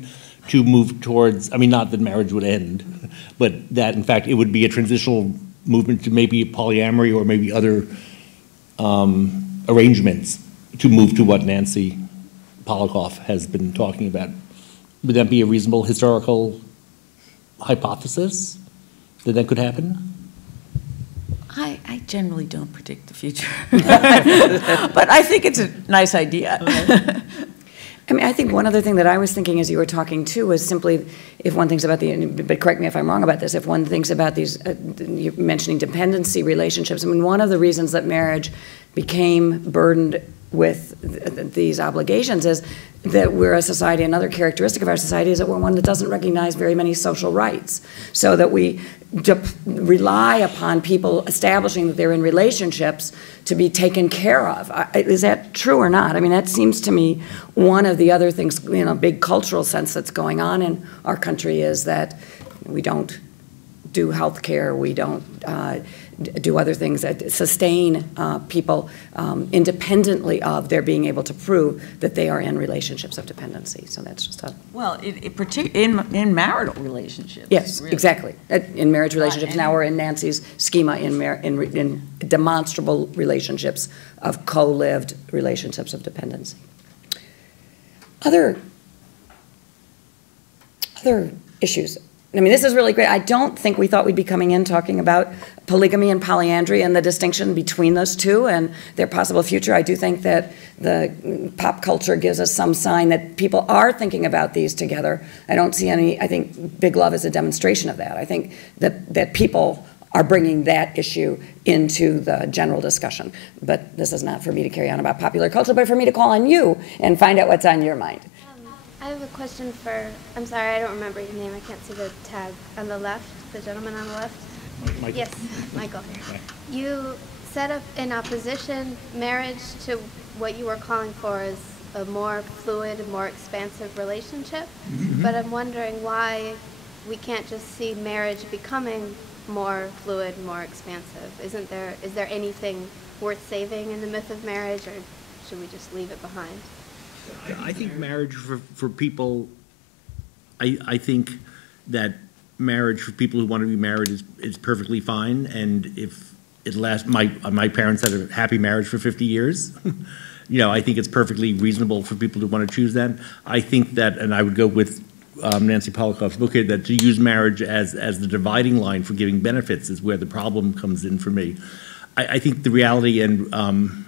to move towards, I mean, not that marriage would end, but that, in fact, it would be a transitional movement to maybe polyamory or maybe other arrangements to move to what Nancy Polikoff has been talking about? Would that be a reasonable historical hypothesis that could happen? I generally don't predict the future, but I think it's a nice idea. I mean, I think one other thing that I was thinking as you were talking too was simply, if one thinks about but correct me if I'm wrong about this, if one thinks about these, you're mentioning dependency relationships, I mean, one of the reasons that marriage became burdened with these obligations is that we're a society, another characteristic of our society is that we're one that doesn't recognize very many social rights, so that we rely upon people establishing that they're in relationships to be taken care of. Is that true or not? I mean, that seems to me one of the other things, in a big cultural sense, that's going on in our country is that we don't do health care, we don't do other things that sustain people independently of their being able to prove that they are in relationships of dependency. So that's just a... Well, in marital relationships. Yes, really. Exactly. In marriage relationships. Now we're in Nancy's schema in demonstrable relationships of co-lived relationships of dependency. Other issues. I mean, this is really great. I don't think we thought we'd be coming in talking about polygamy and polyandry and the distinction between those two and their possible future. I do think that the pop culture gives us some sign that people are thinking about these together. I don't see any, I think Big Love is a demonstration of that. I think that people are bringing that issue into the general discussion. But this is not for me to carry on about popular culture, but for me to call on you and find out what's on your mind. I have a question for, I'm sorry, I don't remember your name. I can't see the tag on the left, the gentleman on the left. Michael. Yes, Michael. You set up in opposition marriage to what you were calling for as a more fluid, more expansive relationship. Mm-hmm. But I'm wondering why we can't just see marriage becoming more fluid, more expansive? Is there anything worth saving in the myth of marriage, or should we just leave it behind? I think marriage for people, I think that marriage for people who want to be married is perfectly fine, and if it lasts, my parents had a happy marriage for 50 years. You know, I think it's perfectly reasonable for people to want to choose that. I think that, and I would go with Nancy Polikoff's book here, that to use marriage as the dividing line for giving benefits is where the problem comes in for me. I think the reality, and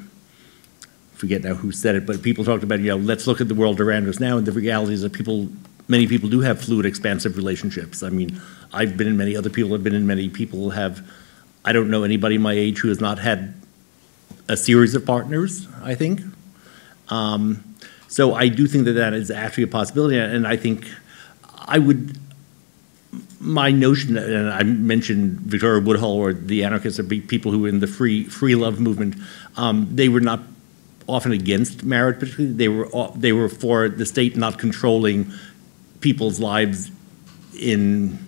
forget now who said it, but people talked about, you know, let's look at the world around us now, and the reality is that many people do have fluid, expansive relationships. I mean, I've been in many, other people have been in many, people have, I don't know anybody my age who has not had a series of partners, I think. So I do think that that is actually a possibility, and I think my notion, and I mentioned Victoria Woodhull or the anarchists, or people who were in the free love movement, they were not often against marriage, particularly. They were for the state not controlling people's lives in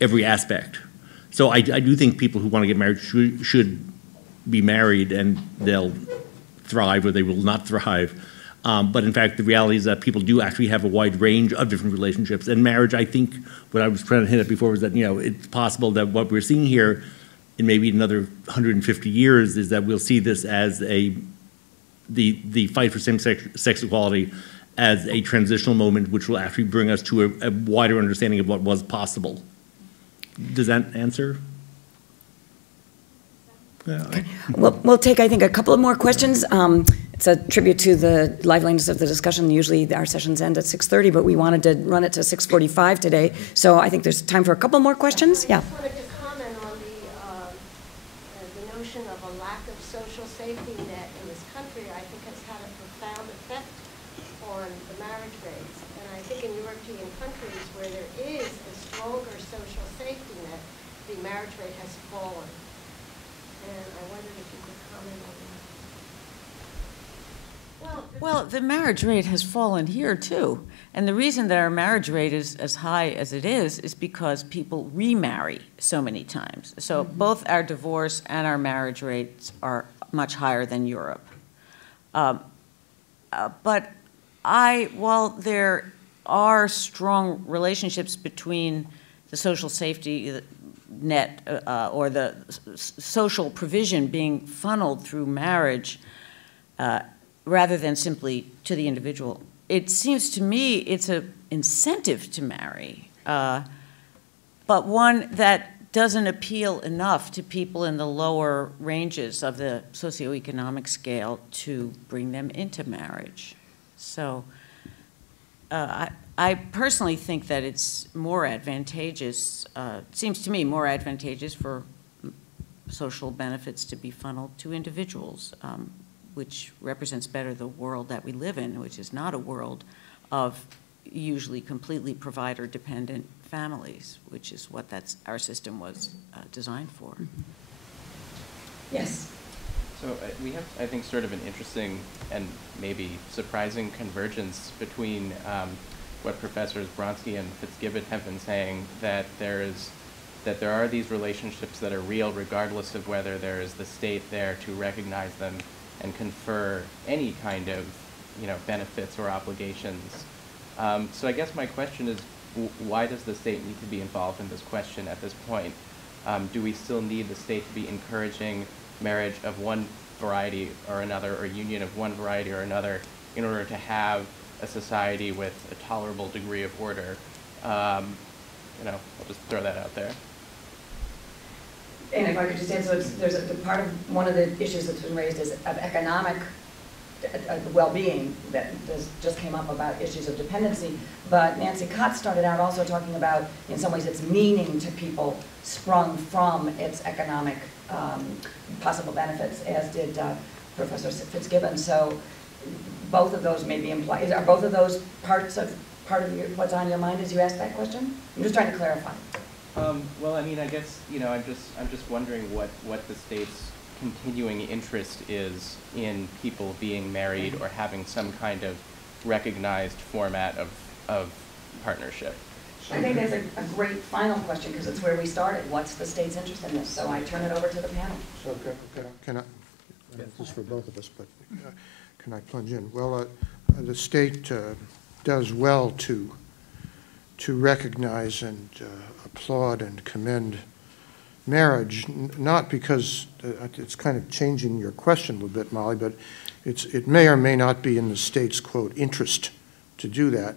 every aspect. So I do think people who want to get married should be married, and they'll thrive or they will not thrive. But in fact, the reality is that people do actually have a wide range of different relationships. And marriage, I think, what I was trying to hit at before was that, you know, it's possible that what we're seeing here in maybe another 150 years is that we'll see this as the fight for same-sex equality as a transitional moment, which will actually bring us to a wider understanding of what was possible. Does that answer? Yeah. We'll take, I think, a couple of more questions. It's a tribute to the liveliness of the discussion. Usually our sessions end at 6:30, but we wanted to run it to 6:45 today. So I think there's time for a couple more questions. Yeah. I just wanted to comment on the notion of a lack of social safety net in this country. I think has had a profound effect on the marriage rates. And I think in European countries where there is a stronger social safety net, the marriage rate has fallen. And I wondered if you could comment on that. Well, the marriage rate has fallen here too. And the reason that our marriage rate is as high as it is because people remarry so many times. So both our divorce and our marriage rates are much higher than Europe. But while there are strong relationships between the social safety net or the social provision being funneled through marriage rather than simply to the individual, it seems to me it's an incentive to marry, but one that doesn't appeal enough to people in the lower ranges of the socioeconomic scale to bring them into marriage. So I personally think that it's more advantageous, seems to me more advantageous for social benefits to be funneled to individuals, which represents better the world that we live in, which is not a world of usually completely provider-dependent families, which is what our system was designed for. Yes. So we have, I think, sort of an interesting and maybe surprising convergence between what Professors Bronski and Fitzgibbon have been saying, that there are these relationships that are real regardless of whether there is the state there to recognize them and confer any kind of, you know, benefits or obligations. So I guess my question is, why does the state need to be involved in this question at this point? Do we still need the state to be encouraging marriage of one variety or another, or union of one variety or another, in order to have a society with a tolerable degree of order? You know, I'll just throw that out there. And if I could just add, so there's a part of one of the issues that's been raised is of economic well-being that just came up about issues of dependency. But Nancy Cott started out also talking about, in some ways, its meaning to people sprung from its economic possible benefits, as did Professor Fitzgibbon. So both of those may be implied. Are both of those part of what's on your mind as you ask that question? I'm just trying to clarify. Well, I mean, I guess, you know, I'm just wondering what the state's continuing interest is in people being married or having some kind of recognized format of partnership. I think that's a great final question because it's where we started. What's the state's interest in this? So I turn it over to the panel. So can I this is for both of us, but can I plunge in? Well, the state does well to recognize and applaud and commend marriage, not because it's kind of changing your question a little bit, Molly, but it may or may not be in the state's, quote, interest to do that.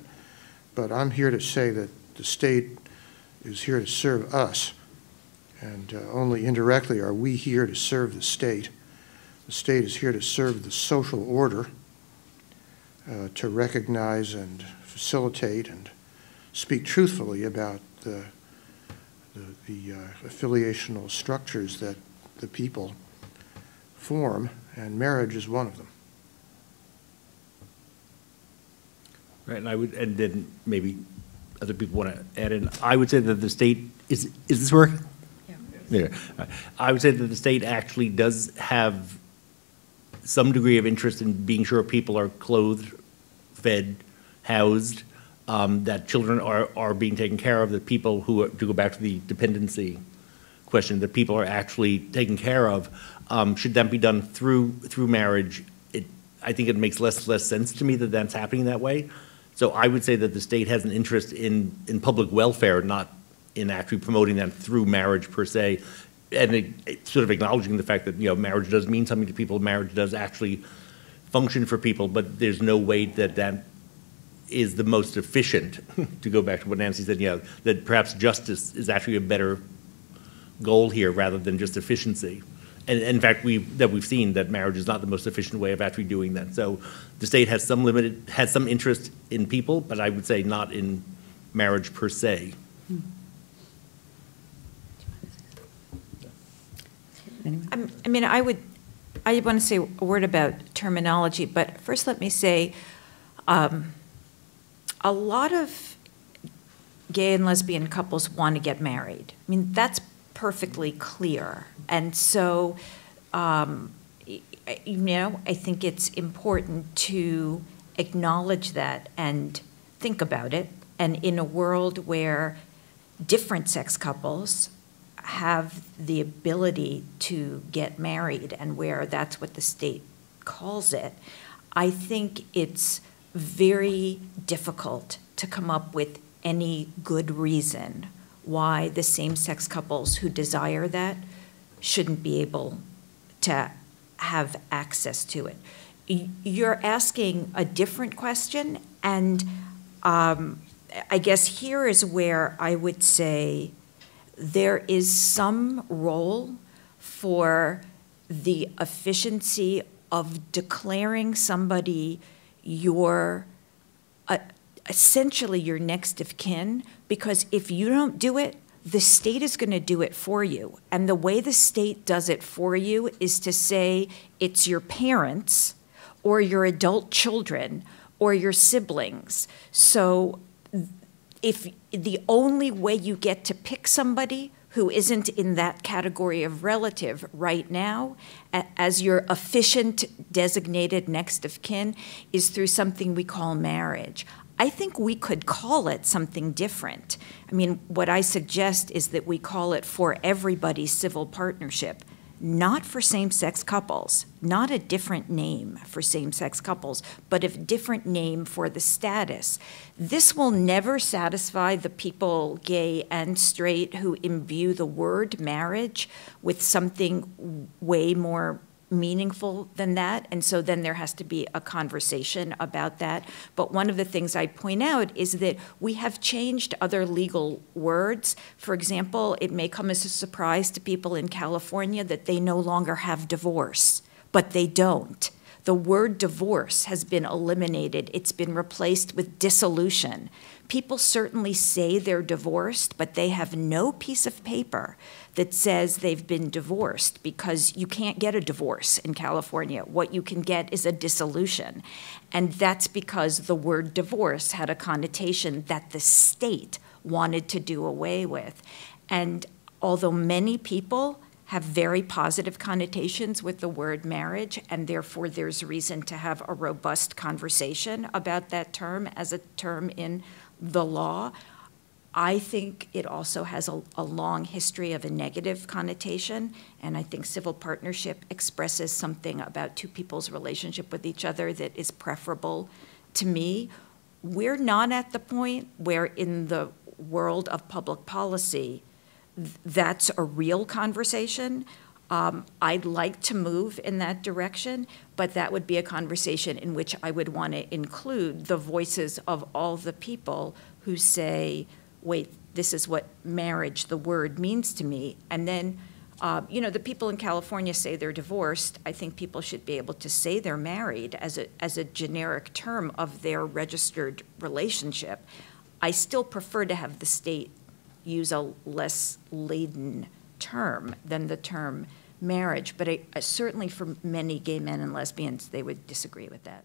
But I'm here to say that the state is here to serve us, and only indirectly are we here to serve the state. The state is here to serve the social order, to recognize and facilitate and speak truthfully about the affiliational structures that the people form, and marriage is one of them. Right, and then maybe other people want to add in. I would say that the state is this working? Yeah. I would say that the state actually does have some degree of interest in being sure people are clothed, fed, housed, that children are being taken care of, that people who are, to go back to the dependency question, that people are actually taken care of. Should that be done through marriage? I think it makes less sense to me that that's happening that way. So I would say that the state has an interest in public welfare, not in actually promoting that through marriage per se, and sort of acknowledging the fact that, you know, marriage does mean something to people, marriage does actually function for people, but there's no way that that is the most efficient, to go back to what Nancy said, you know, that perhaps justice is actually a better goal here rather than just efficiency. And in fact, we've seen that marriage is not the most efficient way of actually doing that. So the state has some interest in people, but I would say not in marriage per se. I mean, I want to say a word about terminology, but first let me say a lot of gay and lesbian couples want to get married. I mean, that's perfectly clear. And so, you know, I think it's important to acknowledge that and think about it. And in a world where different sex couples have the ability to get married and where that's what the state calls it, I think it's very difficult to come up with any good reason why the same-sex couples who desire that shouldn't be able to have access to it. You're asking a different question, and I guess here is where I would say there is some role for the efficiency of declaring somebody essentially your next of kin, because if you don't do it, the state is going to do it for you. And the way the state does it for you is to say it's your parents or your adult children or your siblings. So if the only way you get to pick somebody who isn't in that category of relative right now as your efficient designated next of kin is through something we call marriage, I think we could call it something different. I mean, what I suggest is that we call it for everybody civil partnership, not for same-sex couples, not a different name for same-sex couples, but a different name for the status. This will never satisfy the people, gay and straight, who imbue the word marriage with something way more meaningful than that, and so then there has to be a conversation about that. But one of the things I point out is that we have changed other legal words. For example, it may come as a surprise to people in California that they no longer have divorce, but they don't. The word divorce has been eliminated. It's been replaced with dissolution. People certainly say they're divorced, but they have no piece of paper that says they've been divorced, because you can't get a divorce in California. What you can get is a dissolution. And that's because the word divorce had a connotation that the state wanted to do away with. And although many people have very positive connotations with the word marriage, and therefore there's reason to have a robust conversation about that term as a term in the law, I think it also has a long history of a negative connotation, and I think civil partnership expresses something about two people's relationship with each other that is preferable to me. We're not at the point where in the world of public policy, that's a real conversation. I'd like to move in that direction, but that would be a conversation in which I would want to include the voices of all the people who say, wait, this is what marriage, the word, means to me. And then, you know, the people in California say they're divorced. I think people should be able to say they're married as a generic term of their registered relationship. I still prefer to have the state use a less laden term than the term marriage, but certainly for many gay men and lesbians, they would disagree with that.